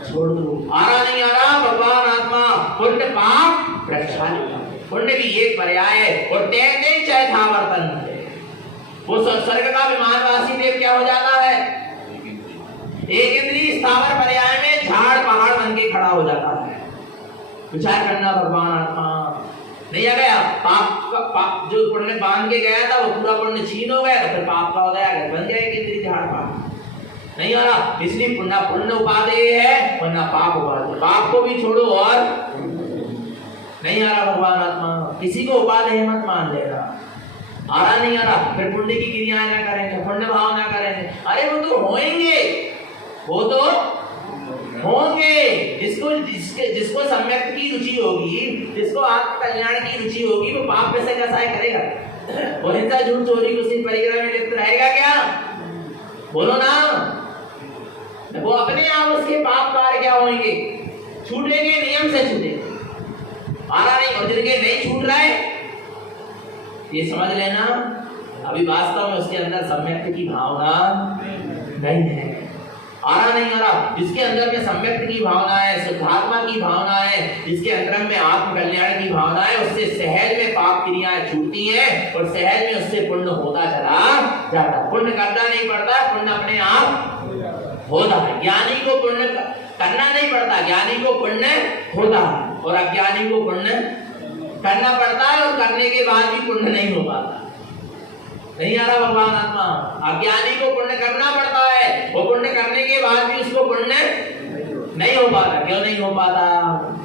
छोड़ दो। आ रहा, नहीं आ रहा? भगवान आत्मा पुण्य पाप प्रक्षालन, पुण्य भी एक पर्याय है। और तेज चैथावर्तन, वो स्वर्ग का विमानवासी देव क्या हो जाता है? एक इंद्रिय स्थावर पर्याय में झाड़ पहाड़ बन के खड़ा हो जाता है। विचार करना भगवान आत्मा, नहीं आ गया? पाप जो पुण्य बांध के गया था वो पूरा पुण्य छीन हो गया, तो फिर पाप का उदय आ गया, बन गया एक इंद्रिय झाड़ पहाड़। नहीं आ रहा। इसलिए पुण्य उपादेय है वरना पाप उपादेय। पाप को भी छोड़ो और नहीं आ रहा भगवान आत्मा, किसी को उपादेय मत मान लेना। आ रहा, नहीं आ रहा? फिर पुण्य की क्रियाएं ना करेंगे, पुण्य भाव ना करेंगे, अरे वो तो होंगे, वो तो होंगे। जिसको सम्यक की रुचि होगी, जिसको आत्म कल्याण की रुचि होगी, वो पाप कैसे कसाय करेगा? वो हिंसा झूठ चोरी कुछ परिग्रह में लिप्त रहेगा क्या? बोलो ना। वो अपने आप उसके पाप कार्य क्या होंगे? छूटेंगे, नियम से छूटेंगे। आ रहा, नहीं? और जिनके नहीं छूट रहा है ये समझ लेना, अभी वास्तव में उसके अंदर सम्यक की भावना नहीं है। आ रहा, नहीं आ रहा? जिसके अंदर में सम्यक की भावना है, शुद्धात्मा की भावना है, जिसके अंदर में आत्म कल्याण की भावना है, उससे सहज में पाप क्रियाएं छूटती हैं और सहज में उससे पुण्य होता चला जाता। पुण्य करना नहीं पड़ता, पुण्य अपने आप होता है। ज्ञानी को पुण्य करना नहीं पड़ता, ज्ञानी को पुण्य होता है, और अज्ञानी को पुण्य करना पड़ता है, और करने के बाद भी पुण्य नहीं हो पाता। नहीं आ रहा भगवान आत्मा? अज्ञानी को पुण्य करना पड़ता है, और पुण्य करने के बाद भी उसको पुण्य नहीं हो पाता। क्यों नहीं हो पाता?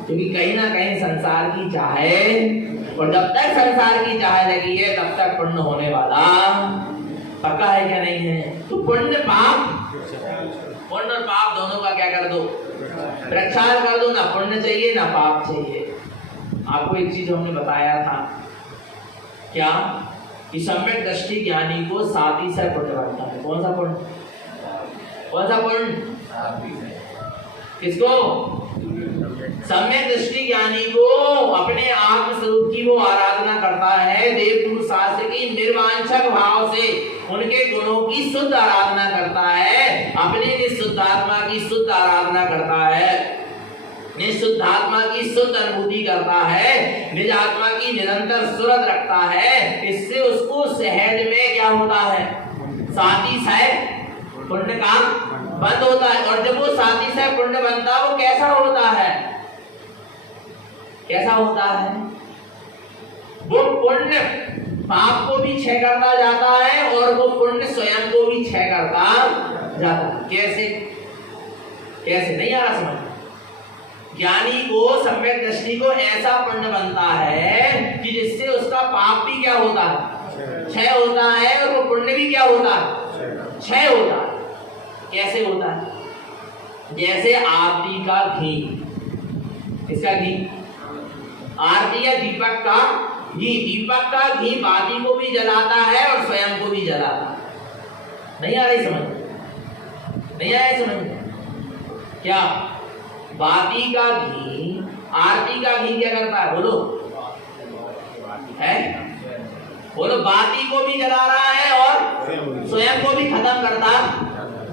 क्योंकि कहीं ना कहीं संसार की चाह है, और जब तक संसार की चाह लगी है तब तक पुण्य होने वाला पक्का है क्या नहीं है? तो पुण्य और पाप दोनों का क्या कर दो? प्रक्षालन कर दो। ना पुण्य चाहिए ना पाप चाहिए। आपको एक चीज हमने बताया था क्या, कि सम्यक दृष्टि ज्ञानी को साथी से पुण्य बनता है। कौन सा पुण्य? कौन सा पुण्य? किसको? सम्यक दृष्टि ज्ञानी को अपने आत्म स्वरूप की वो आराधना करता है, देव गुरु शास्त्र की निर्वांछक भाव से उनके गुणों की शुद्ध आराधना करता है, अपने निशुद्धात्मा की शुद्ध आराधना करता है, निशुद्धात्मा की शुद्ध अनुभूति करता है, निज आत्मा की निरंतर सुरत रखता है। इससे उसको सहज में क्या होता है? साथी सह पुण्य का बंद होता है। और जब वो साथी से पुण्य बनता है वो कैसा होता है? कैसा होता है? वो पुण्य पाप को भी क्षय करता जाता है और वो पुण्य स्वयं को भी क्षय करता जाता है। कैसे? कैसे नहीं आ रहा समझ? ज्ञानी को सम्यक दृष्टि को ऐसा पुण्य बनता है कि जिससे उसका पाप भी क्या होता है? क्षय होता है और वो पुण्य भी क्या होता है? क्षय होता है। कैसे होता है? जैसे आरती का घी, किसका घी? आरती या दीपक का घी। दीपक का घी बाती को भी जलाता है और स्वयं को भी जलाता है। नहीं आ रही समझ? नहीं आ रही समझ? क्या बाती का घी, आरती का घी क्या करता है? बोलो है? बोलो, बाती को भी जला रहा है और स्वयं को भी खत्म करता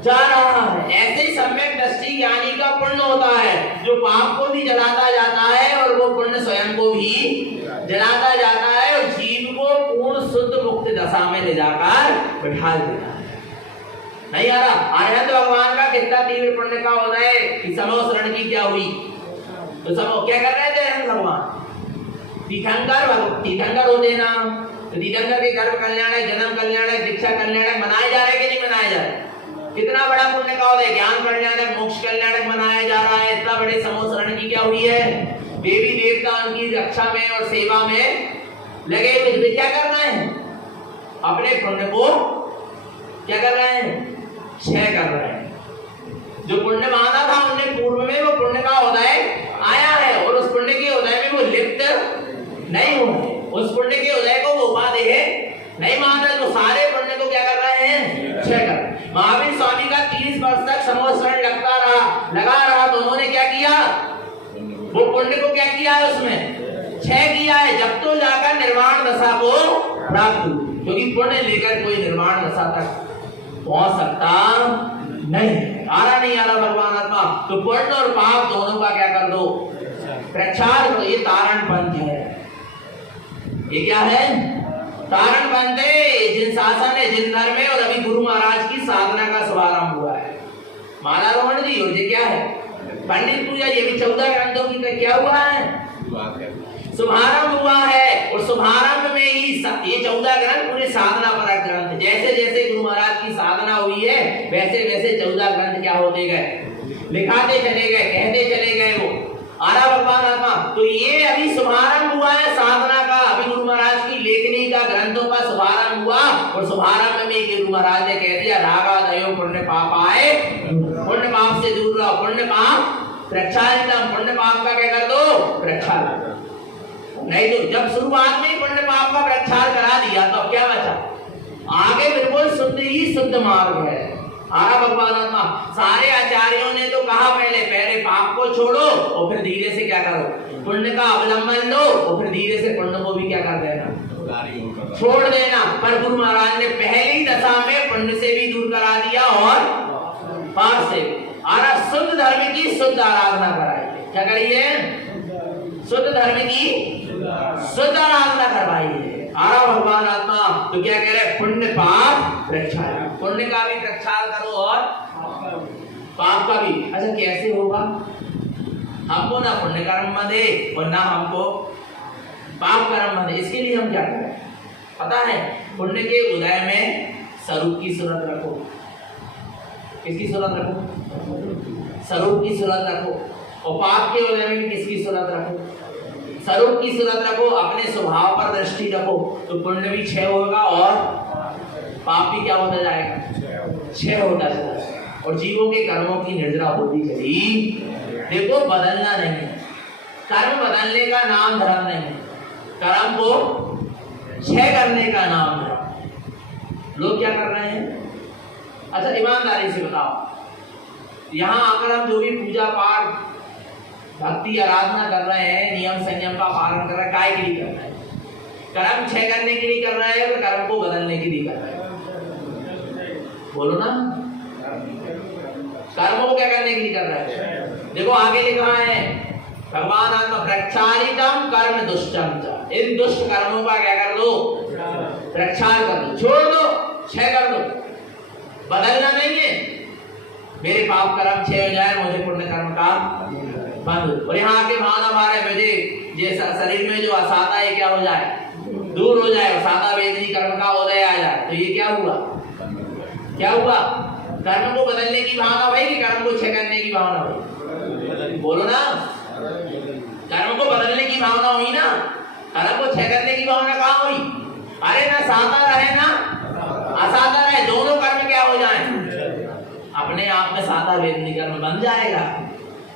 जा रहा है। ऐसे ही सम्यक दृष्टि ज्ञानी का पुण्य होता है जो पाप को भी जलाता जाता है और वो पुण्य स्वयं को भी जलाता जाता है और जीव को पूर्ण शुद्ध मुक्त दशा में ले जाकर बिठा देता है। नहीं आ रहा? अरहंत भगवान का कितना तीव्र पुण्य का होता है कि समो शरण की क्या हुई? तो समो क्या कर रहे थे अरहंत भगवान? तीर्थंकर होते ना। तो तीर्थंकर के गर्भ कल्याण है, जन्म कल्याण है, दीक्षा कल्याण है, मनाए जा रहे कि नहीं मनाए जा रहे? कितना बड़ा पुण्य का होता है। ज्ञान कल्याण है, मोक्ष कल्याण मनाया जा रहा है। इतना बड़े समो शरण की क्या हुई है? देवी देवता उनकी रक्षा में और सेवा में लगे हुए। क्या कर रहे हैं? अपने पुण्य को क्या कर रहे हैं? क्षय कर रहे हैं। जो पुण्य माना था उनने पूर्व में, वो पुण्य का उदय आया है और उस पुण्य के उदय में वो लिप्त नहीं हुए। उस पुण्य के उदय को वो उपाधि है नहीं मानते, तो सारे पुण्य को क्या कर रहे हैं? क्षय कर। महावीर स्वामी का 30 वर्ष तक समो शरण लगा रहा तो उन्होंने क्या किया? वो पुण्य को क्या किया है? उसमें क्षय किया है, जब तो जाकर निर्वाण दशा को प्राप्त हुई। क्योंकि पुण्य लेकर कोई निर्वाण दशा तक पहुंच सकता नहीं। आ रहा नहीं आ रहा भगवान आत्मा? तो पुण्य और पाप दोनों का क्या कर दो? प्रक्षाल करो। ये तारण पंथ है। ये क्या है? तारण पंथ है। जिन शासन है, जिन धर्म है, और अभी गुरु महाराज की साधना का शुभारंभ हुआ है। मालारोहण जी, और ये क्या है? पंडित पूजा। ये भी 14 ग्रंथों की क्या हुआ है? शुभारंभ हुआ है। और शुभारंभ में ही ये 14 ग्रंथ पूरे साधना परक ग्रंथ। जैसे जैसे गुरु महाराज की साधना हुई है वैसे वैसे 14 ग्रंथ क्या होते गए? लिखाते चले गए, कहते चले गए। वो आरा भगवान आत्मा। तो ये अभी शुभारंभ हुआ है साधना का। अभी गुरु महाराज की लेखनी का, ग्रंथों का शुभारंभ हुआ। और शुभारंभ में गुरु महाराज ने कह दिया, रागादयो पुण्य पापाय, पुण्य पाप से दूर रहो। पुण्य पाप प्रक्षालितम। पुण्य पाप का क्या कर दो? प्रक्षालन। नहीं तो जब शुरुआत में पुण्य पाप का प्रक्षाल करा दिया तो अब क्या बचा? आगे बिल्कुल शुद्ध ही शुद्ध मार्ग है। आरा भगवान आत्मा। सारे आचार्यों ने तो कहा पहले पाप को छोड़ो और फिर धीरे से क्या करो? पुण्य का अवलंबन लो और फिर धीरे से पुण्य को भी क्या कर देना? छोड़ देना। पर गुरु महाराज ने पहली दशा में पुण्य से भी दूर करा दिया और पाप से। आरा शुद्ध धर्म की शुद्ध आराधना कराई। क्या करिए? शुद्ध धर्म की शुद्ध आराधना करवाई है। आरा भगवान आत्मा। तो क्या कह रहे? पुण्य पाप प्रक्षाल। पुण्य का भी प्रक्षाल करो और पाप का भी। अच्छा, कैसे होगा? हमको ना पुण्य कर्म बंधे और ना हमको पाप कर्म बंधे। इसके लिए हम क्या करें? पता है? पुण्य के उदय में स्वरूप की सूरत रखो। किसकी सूरत रखो? स्वरूप की सूरत रखो। और पाप के उदय में भी किसकी सूरत रखो? स्वरूप की सूरत रखो। अपने स्वभाव पर दृष्टि रखो तो पुण्य भी क्षय होगा और पाप भी क्या होता जाएगा? क्षय होता जाएगा। और जीवों के कर्मों की निर्जरा होती चली। देखो, बदलना नहीं। कर्म बदलने का नाम धर्म नहीं। कर्म को क्षय करने का नाम धर्म। लोग क्या कर रहे हैं? अच्छा, ईमानदारी से बताओ, यहाँ आकर हम जो भी पूजा पाठ भक्ति आराधना कर रहे हैं, नियम संयम का पालन कर रहे हैं, काय के लिए कर रहे हैं? कर्म क्षय करने के लिए कर रहे हैं और कर्म को बदलने के लिए कर रहे हैं? बोलो ना। कर्म को क्या करने के लिए कर रहे हैं? देखो आगे लिखा है भगवान आत्मा प्रक्षालितम कर्म दुष्टम च। इन दुष्ट कर्मों का क्या कर दो? प्रक्षाल कर दो, छोड़ दो, क्षय कर दो। बदलना नहीं है। मेरे पाप कर्म क्षय हो जाए, मुझे पुण्य कर्म का बंद। और यहाँ आके भावना भा रहे मुझे ये शरीर में जो असादा है क्या हो जाए, दूर हो जाए, सादा वेदनी कर्म का उदय आ जाए। तो ये क्या हुआ, क्या हुआ? कर्म को बदलने की भावना भाई कि कर्म को क्षय करने की भावना भाई? बोलो ना, कर्म को बदलने की भावना हुई ना, कर्म को क्षय करने की भावना कहाँ हुई? अरे ना सादा रहे ना असादा रहे, दोनों कर्म क्या हो जाए, अपने आप में सादा वेदनी कर्म बन जाएगा।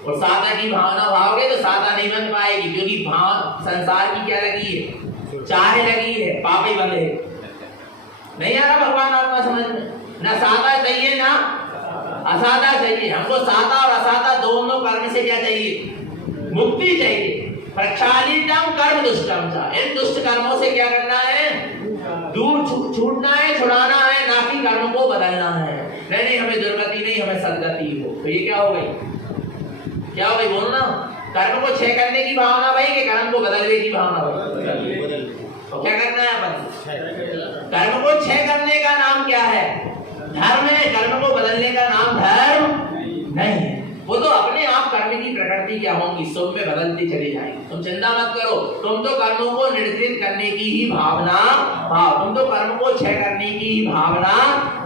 और सादा की भावना भाओगे तो सादा नहीं बन पाएगी, क्योंकि भाव संसार की क्या लगी है, चाहे लगी है, पाप ही बंधे। नहीं आ रहा भगवान आत्मा समझ में? ना सादा चाहिए ना असादा चाहिए, हमको सादा और असादा दोनों कर्म से क्या चाहिए, मुक्ति चाहिए। प्रक्षालितम कर्म दुष्टम चा, इन दुष्ट कर्मों से क्या करना है, दूर छूटना है, छुड़ाना है, ना कि कर्म को बदलना है। नहीं हमें दुर्गति नहीं, हमें सदगति हो। तो ये क्या हो गई, क्या हो गई, बोलो ना। कर्म को क्षय करने की भावना भाई कि कर्म को बदलने की भावना भाई? तो क्या करना है अपन, कर्म को क्षय करने का नाम क्या है, धर्म है। कर्म को बदलने का नाम धर्म नहीं है। वो तो अपने आप कर्म की प्रकृति क्या होंगी, शुभ में बदलती चली जाएगी। तुम चिंता मत करो, तुम तो कर्मों को निर्जित करने की ही भावना भाव, तुम तो कर्म को क्षय करने की ही भावना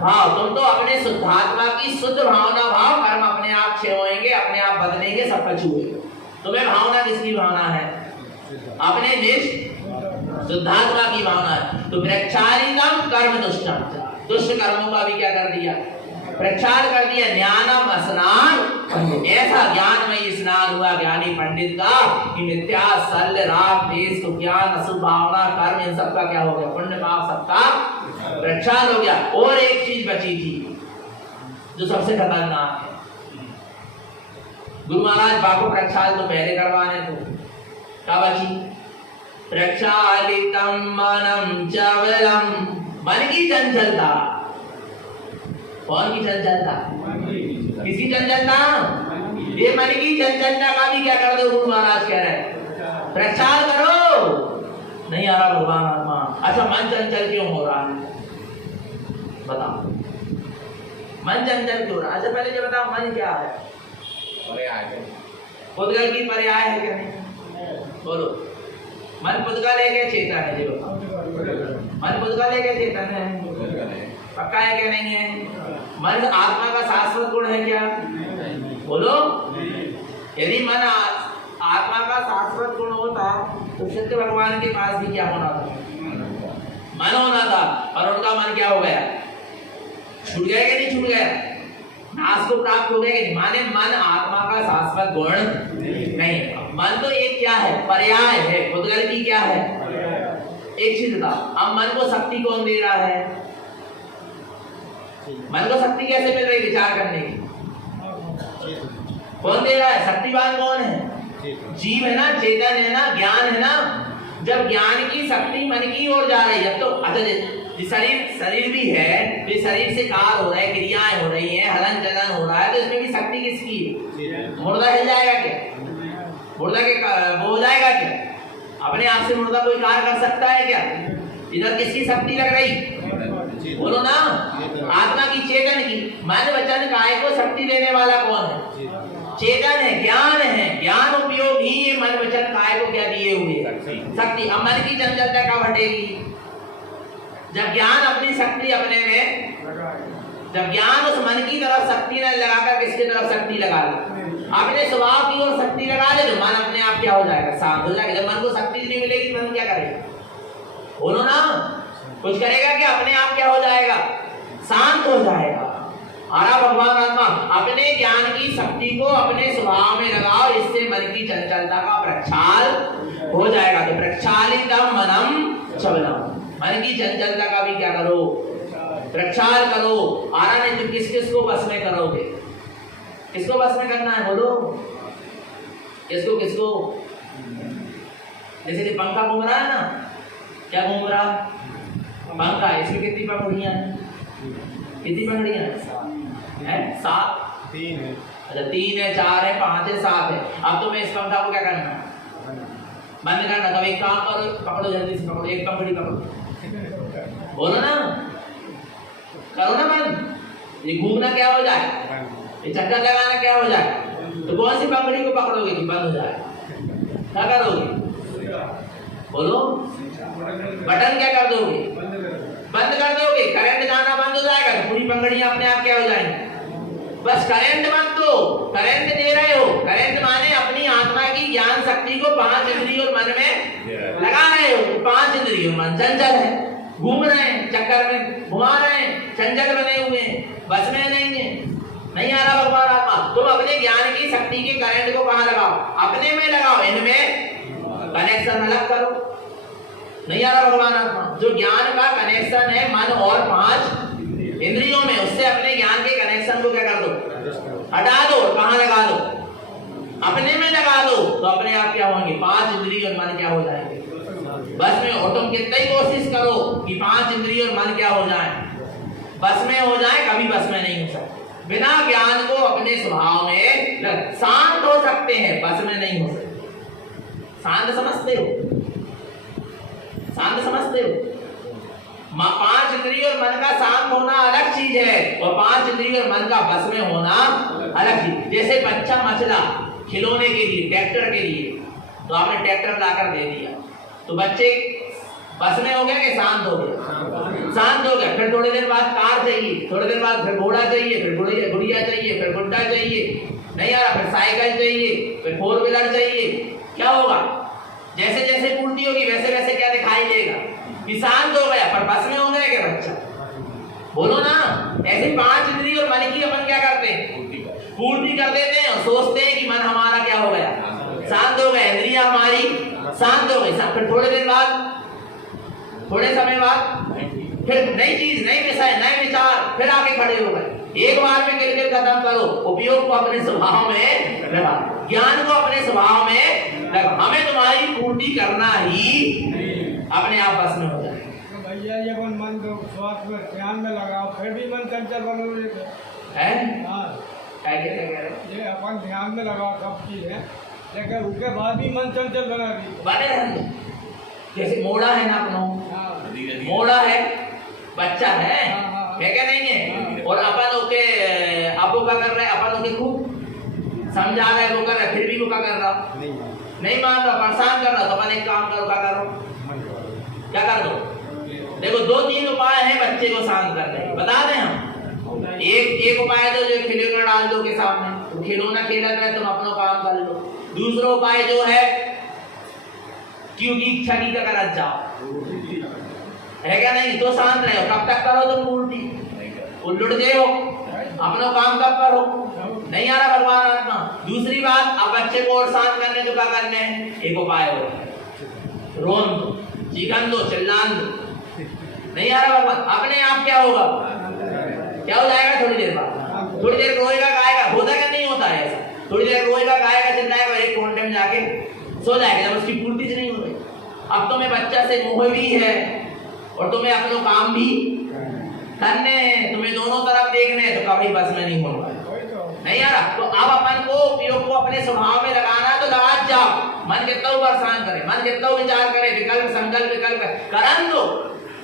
भाव, तुम तो अपने शुद्धात्मा की शुद्ध भावना भाव। कर्म अपने आप क्षय होंगे, अपने आप बदलेंगे, सब कछुए। तुम्हें भावना किसकी भावना है, अपने निज शुद्धात्मा की भावना है। तो प्रक्षालितम कर्म दुष्टम, दुष्ट कर्मों का भी क्या कर दिया, प्रक्षाल कर दिया। ज्ञानम स्नान, ऐसा ज्ञानमय स्नान हुआ ज्ञानी पंडित का कि मिथ्या सल राग देश को ज्ञान अशुभ भावना कर्म इन सब का क्या हो गया, पुण्य पाप सबका प्रक्षाल हो गया। और एक चीज बची थी जो सबसे खतरनाक है, गुरु महाराज बापू प्रक्षाल तो पहले करवाने थे, क्या बची, प्रक्षालितम मनम चवलम, मन की चंचलता। कौन की चंचलता, किसकी चंचलता, ये मन की चंचलता का भी क्या कर दो, गुरु महाराज कह रहे हैं प्रक्षाल करो। नहीं आ रहा भगवान आत्मा। अच्छा मन चंचल क्यों हो रहा है, बताओ मन चंचल क्यों रहा है? अच्छा पहले ये बताओ मन क्या है, पर्याय है, पुद्गल की पर्याय है क्या नहीं, बोलो। मन पुद्गल है क्या चेतन है, जो मन पुद्गल है क्या चेतन है, पक्का है क्या नहीं है? मन आत्मा का शाश्वत गुण है क्या, बोलो। यदि मन आत्मा का शाश्वत गुण होता तो सत्य भगवान के पास भी क्या होना था, मन होना था। और उनका मन क्या हो गया, छूट गया कि नहीं छूट गया, नाश को प्राप्त हो गया कि नहीं? माने मन आत्मा का शाश्वत गुण नहीं, मन तो एक क्या है, पर्याय है। पुद्गल की क्या है, एक चीज था। अब मन को शक्ति कौन दे रहा है, मन को शक्ति कैसे मिल रही विचार करने की, कौन दे रहा है, शक्तिवान कौन है, जीव है ना, चेतन है ना, ज्ञान है ना। जब ज्ञान की शक्ति मन की ओर जा रही है, तो अच्छा शरीर भी है, तो शरीर से कार्य हो रहा है, क्रियाएं हो रही है, हलन चलन हो रहा है, तो इसमें भी शक्ति किसकी है, मुर्दा हिल जाएगा क्या, मुर्दा के वो हो जाएगा क्या, अपने आप से मुर्दा कोई कार्य कर सकता है क्या? इधर किसकी शक्ति लग रही, बोलो ना, आत्मा की, चेतन की। मन वचन काय को शक्ति देने वाला कौन है, चेतन है, ज्ञान है। ज्ञान उपयोग ही मन वचन काय को क्या दिए हुए, शक्ति। अब मन की चंचलता कब हटेगी, जब ज्ञान अपनी शक्ति अपने में, जब ज्ञान उस मन की तरफ शक्ति न लगाकर किसकी तरफ शक्ति लगा ले, अपने स्वभाव की ओर शक्ति लगा ले, तो मन अपने आप क्या हो जाएगा, शांत हो जाएगा। जब मन को शक्ति नहीं मिलेगी मन क्या करेगा, बोलो ना, कुछ करेगा क्या, अपने आप क्या हो जाएगा, शांत हो जाएगा। आरा भगवान आत्मा अपने ज्ञान की शक्ति को अपने स्वभाव में लगाओ, इससे मन की चंचलता का प्रक्षाल हो जाएगा। तो प्रक्षालितम मनम चवलम, मन की चंचलता का भी क्या करो, प्रक्षाल करो। आरा नहीं तो किस किस को बस में करोगे, किसको बस में करना है, बोलो, किसको किसको? जैसे पंखा घूम रहा है ना, क्या घूम रहा, पंखा, इसमें कितनी पंखुड़ियां हैं, कितनी पंखुड़ियां हैं, 7, 3 है। अच्छा 3 है, 4 है, 5 है, 7 है। अब तुम्हें इस पंखा को क्या करना है, बंद करना। तब एक काम करो, पकड़ो जल्दी से, पकड़ो एक पंखुड़ी पकड़ो, बोलो ना, करो ना बंद। ये घूमना क्या हो जाए, ये चक्कर लगाना क्या हो जाए। तो कौन सी पगड़ी को पकड़ोगे कि बंद हो जाए, क्या करोगे बोलो, बटन क्या कर दोगे, बंद कर दोगे। करंट जाना बंद हो जाएगा तो पूरी पगड़ियां अपने आप क्या हो जाएंगी। बस करंट मत दो, करंट दे रहे हो, करंट माने अपनी आत्मा की ज्ञान शक्ति को 5 इंद्रियों और मन में लगा रहे हो। 5 इंद्रियों मन चंचल है, घूम रहे हैं, चक्कर में घुमा रहे हैं, चंचल बने हुए हैं, बस में नहीं है, नहीं आ रहा भगवान आत्मा। तुम अपने ज्ञान की शक्ति के करंट को कहां लगाओ, अपने में लगाओ, इनमें कनेक्शन अलग करो, नहीं आ रहा भगवान आत्मा। जो ज्ञान का कनेक्शन है मन और 5 इंद्रियों में, उससे अपने ज्ञान के कनेक्शन को क्या कर दो, हटा दो, कहां लगा दो, अपने में लगा दो, तो अपने आप क्या होंगे, 5 इंद्रिय और मन क्या हो जाएंगे, बस में। और तुम कितनी कोशिश करो कि 5 इंद्रिय और मन क्या हो जाए, बस में हो जाए, कभी बस में नहीं हो सकते। बिना ज्ञान को अपने स्वभाव में शांत हो सकते हैं, बस में नहीं हो सकते। शांत समझते हो, शांत समझते हो। 5 इंद्रिय और मन का शांत होना अलग चीज है, और 5 इंद्रिय और मन का बस में होना अलग चीज। जैसे बच्चा मचला खिलौने के लिए, ट्रैक्टर के लिए, तो आपने ट्रैक्टर लाकर दे दिया, तो बच्चे बस में हो गया कि शांत हो गया, शांत हो गया। फिर थोड़ी देर बाद कार चाहिए, थोड़ी देर बाद फिर घोड़ा चाहिए, फिर गुड़िया चाहिए, फिर गुड्डा चाहिए, नहीं आ रहा, फिर साइकिल चाहिए, फिर 4 व्हीलर चाहिए। क्या होगा, जैसे जैसे पूर्ति होगी वैसे वैसे क्या दिखाई देगा कि शांत हो गया, पर बस में हो गया क्या बच्चा, बोलो ना। ऐसे 5 इंद्रिय और मन की अपन क्या करते हैं, पूर्ति कर देते हैं और सोचते हैं कि मन हमारा क्या हो गया, शांत हो गया, इंद्रियां हमारी शांत हो गई। फिर थोड़ी देर बाद, थोड़े समय बाद फिर नई चीज, नई विषय, नए विचार फिर आके खड़े हो गए। एक बार में गिर खत्म करो। उपयोग को अपने स्वभाव में लगा, ज्ञान को अपने स्वभाव में लगा। हमें तुम्हारी पूर्ति करना ही अपने आप बस में हो जाए। भैया ये मन को स्वास्थ्य में ध्यान में लगाओ, फिर भी मन चंचल बने है। हाँ, ये अपन ध्यान में लगाओ सब चीज है, लेकिन उसके बाद भी मन चंचल बने रहते। जैसे मोड़ा है ना, अपनो मोड़ा है, बच्चा है क्या नहीं है, और अपन ओके आपको क्या कर रहे हैं, अपन ओके खूब समझा रहे हैं, वो कर रहे, फिर भी वो क्या कर रहा, नहीं मान रहा, परेशान कर रहा, तो अपन एक काम करो, क्या करो, क्या कर दो। देखो 2-3 उपाय है बच्चे को शांत करने के, बता दें हम। एक उपाय तो जो खिलौना डाल दो के सामने, तो खिलौना खेल रहा है, तुम अपना काम कर लो। दूसरा उपाय जो है क्योंकि इच्छा की का कर जाओ, है क्या नहीं, तो शांत रहो। कब तक करो तुम पूर्ति, उल्लुट गए हो, अपना काम कब करो, नहीं आ रहा भगवान आत्मा। दूसरी बात, अब बच्चे को और शांत करने तो क्या करने हैं, एक उपाय हो, रोन दो, चीखन दो, चिल्लान दो, नहीं आ रहा भगवान, अपने आप क्या होगा, क्या हो जाएगा, थोड़ी देर बाद, थोड़ी देर रोएगा गाएगा, होता क्या नहीं होता है ऐसा, थोड़ी देर रोएगा गाएगा चिल्लाएगा, एक कोने में जाके सो जाएगा, जब उसकी पूर्ति नहीं हो रही। अब तुम्हें बच्चा से मोह भी है और तुम्हें अपना काम भी करने हैं, तुम्हें दोनों तरफ देखने हैं, तो कभी बस में नहीं होगा, नहीं आ रहा। तो अब अपन को उपयोग को अपने स्वभाव में लगाना, तो लगा जाओ। मन कितना परेशान करे, मन कितना विचार करे, विकल्प संकल्प विकल्प करन दो,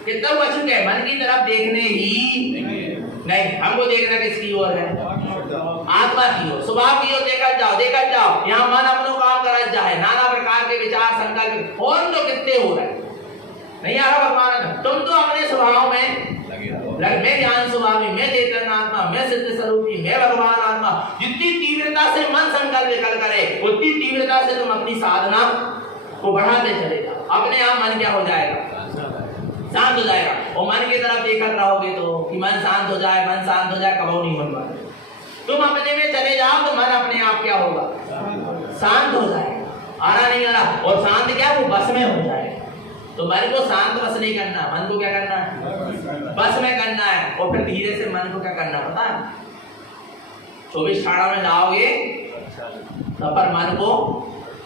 कितना बचू गए, मन की तरफ देखने ही नहीं, हमको देखना किसकी ओर है, आत्मा की ओर, स्वभाव की ओर देखा जाओ। यहाँ मन अपनो काम करा जाए, नाना प्रकार के विचार संकल्प कौन तो कितने हो रहे, नहीं आ रहा भगवान। तुम तो अपने स्वभाव में मैं ज्ञान स्वभावी, मैं चेतन आत्मा, मैं सिद्ध स्वरूपी, मैं भगवान आत्मा। जितनी तीव्रता से मन संकल्प निकल करे, उतनी तीव्रता से तुम अपनी साधना को बढ़ाते चले जाओ, अपने आप मन क्या हो जाएगा, शांत हो जाएगा। और मन की तरफ देखकर रहोगे तो कि मन शांत हो जाए, मन शांत हो जाए, कभी नहीं होने वाला। तुम अपने में चले जाओ तो मन अपने आप क्या होगा, शांत हो जाएगा, आ रहा नहीं आ रहा, और शांत क्या, वो बस में हो जाएगा। तो मन को शांत बस नहीं करना, मन को क्या करना है, बस में करना है। और फिर धीरे से मन को क्या करना, पता है, 24 ठाड़ा में जाओगे तो पर मन को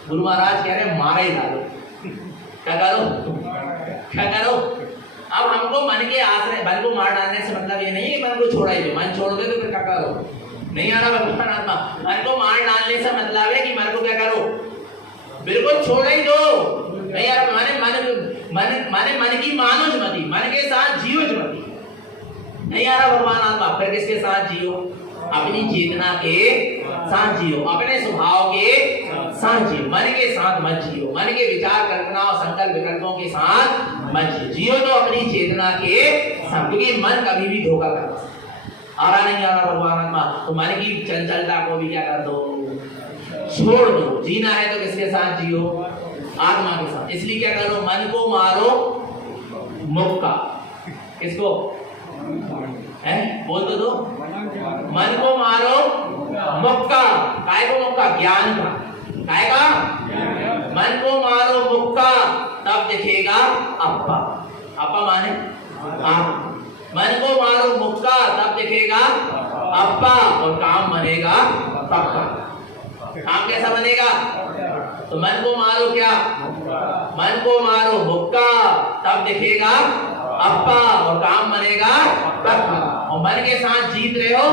गुरु महाराज कह रहे मारे ही डालो, क्या करो। अब हमको मन के आश्रय, मन को मार डालने से मतलब ये नहीं है कि मन को छोड़ा ही दो, मन छोड़ दे तो फिर क्या करो, नहीं आ रहा भगवान आत्मा। मन को मार डालने से मतलब है कि मन को क्या करो, बिल्कुल छोड़ ही दो, नहीं यार। माने मन की मानुष मती, मन के साथ जीवज मती, नहीं आ रहा भगवान आत्मा, फिर किसके साथ जियो? अपनी चेतना के साथ जियो, अपने स्वभाव के साथ जियो, मन के साथ मत जियो, मन के विचार कल्पना और संकल्प विकल्पों के साथ मत जियो। जियो तो अपनी चेतना के साथ, क्योंकि मन कभी भी धोखा करता है। आ रहा नहीं आ रहा भगवान आत्मा, तो मन की चंचलता को भी क्या कर दो, छोड़ दो। जीना है तो किसके साथ जियो? आत्मा के साथ। इसलिए क्या करो, मन को मारो मुक्का। किसको है? बोल तो दो। मन को मारो मुक्का। काय को मुक्का? ज्ञान का। काय का? मन को मारो मुक्का, तब दिखेगा अप्पा। अप्पा माने आप। मन को मारो मुक्का, तब दिखेगा अप्पा, और काम बनेगा पक्का। काम कैसा बनेगा? तो मन को मारो क्या? मन को मारो मुक्का, तब दिखेगा अप्पा, और काम बनेगा पक्का। और मन के साथ जीत रहे हो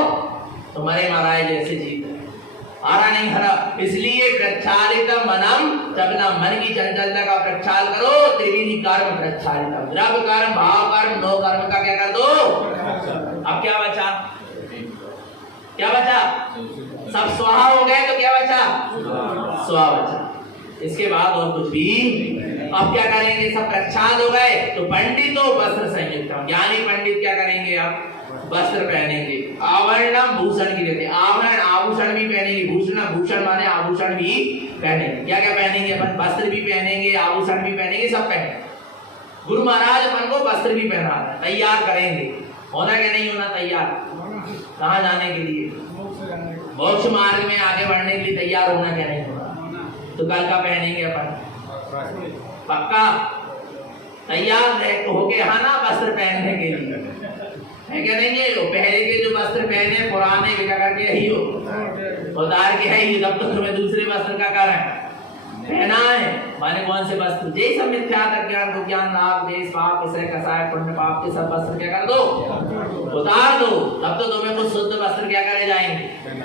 तो मरे मराए जैसे जीत रहे। आ रहा नहीं हरा? इसलिए प्रक्षालित मनम, जब ना मन की चंचलता का प्रक्षाल करो, त्रिविधि कर्म प्रक्षालित, द्रव्य कर्म, भाव कर्म, नो कर्म का क्या कर दो। अब क्या बचा? क्या बचा? सब स्वाहा हो गए तो क्या बचा? स्वा बचा। इसके बाद और कुछ भी। अब क्या करेंगे? सब प्रक्षाल हो गए तो पंडितो वस्त्र संयुक्तम, ज्ञानी पंडित क्या करेंगे? अब वस्त्र पहनेंगे। आवरणम भूषण की देते, आवरण आभूषण भी पहनेंगे। भूषण, भूषण माने आभूषण भी पहनेंगे। क्या क्या पहनेंगे अपन? वस्त्र भी पहनेंगे, आभूषण भी पहनेंगे, सब पहनेंगे। गुरु महाराज अपन को वस्त्र भी पहना रहे हैं, तैयार करेंगे। होना क्या नहीं होना तैयार? कहाँ जाने के लिए? मोक्ष मार्ग में आगे बढ़ने के लिए तैयार होना क्या नहीं होना? तो कल का पहनेंगे अपन पक्का तैयार होके आना वस्त्र पहनने के लिए, है क्या नहीं? ये पहले के जो वस्त्र पहने पुराने क्या करके ही हो उतार के है ही, तब तो तुम्हें दूसरे वस्त्र का कारण पहना है। माने कौन से वस्त्र? जैसा मिथ्या ज्ञान को ज्ञान नाग देश पाप विषय कसाय पुण्य पाप के सब वस्त्र क्या कर दो, उतार दो, तब तो तुम्हें कुछ शुद्ध वस्त्र क्या करे जाएंगे।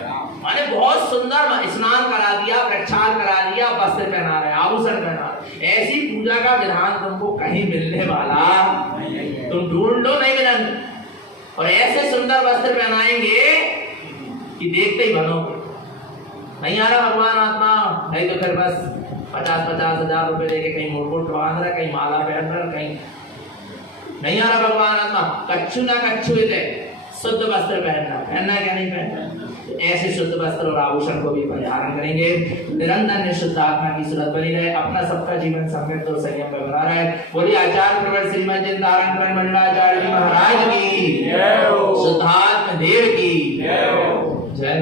माने बहुत सुंदर स्नान करा दिया, प्रक्षाल करा दिया, वस्त्र पहना रहे, आभूषण पहना रहे। ऐसी पूजा का विधान तुमको कहीं मिलने वाला, तुम ढूंढ लो नहीं मिलन। और ऐसे सुंदर वस्त्र पहनाएंगे कि देखते ही बनोगे। नहीं आ रहा भगवान आत्मा? नहीं तो फिर बस 50-50 हजार रुपए लेके कहीं मुकुट बांध रहा, कहीं माला पहन रहा, कहीं नहीं आ रहा भगवान आत्मा। कच्छु ना कच्छु इते, शुद्ध वस्त्र पहनना क्या नहीं पहनना। तो ऐसे शुद्ध वस्त्र और आभूषण को भी परिधारण करेंगे। निरंतर निशुद्ध आत्मा की सूरत बनी रहे, अपना सबका जीवन समृद्ध और संयम में बना रहे। बोलिए आचार्य प्रवर श्रीमद जिंदारण मंडलाचार्य जी महाराज की, शुद्धात्म देव की जय।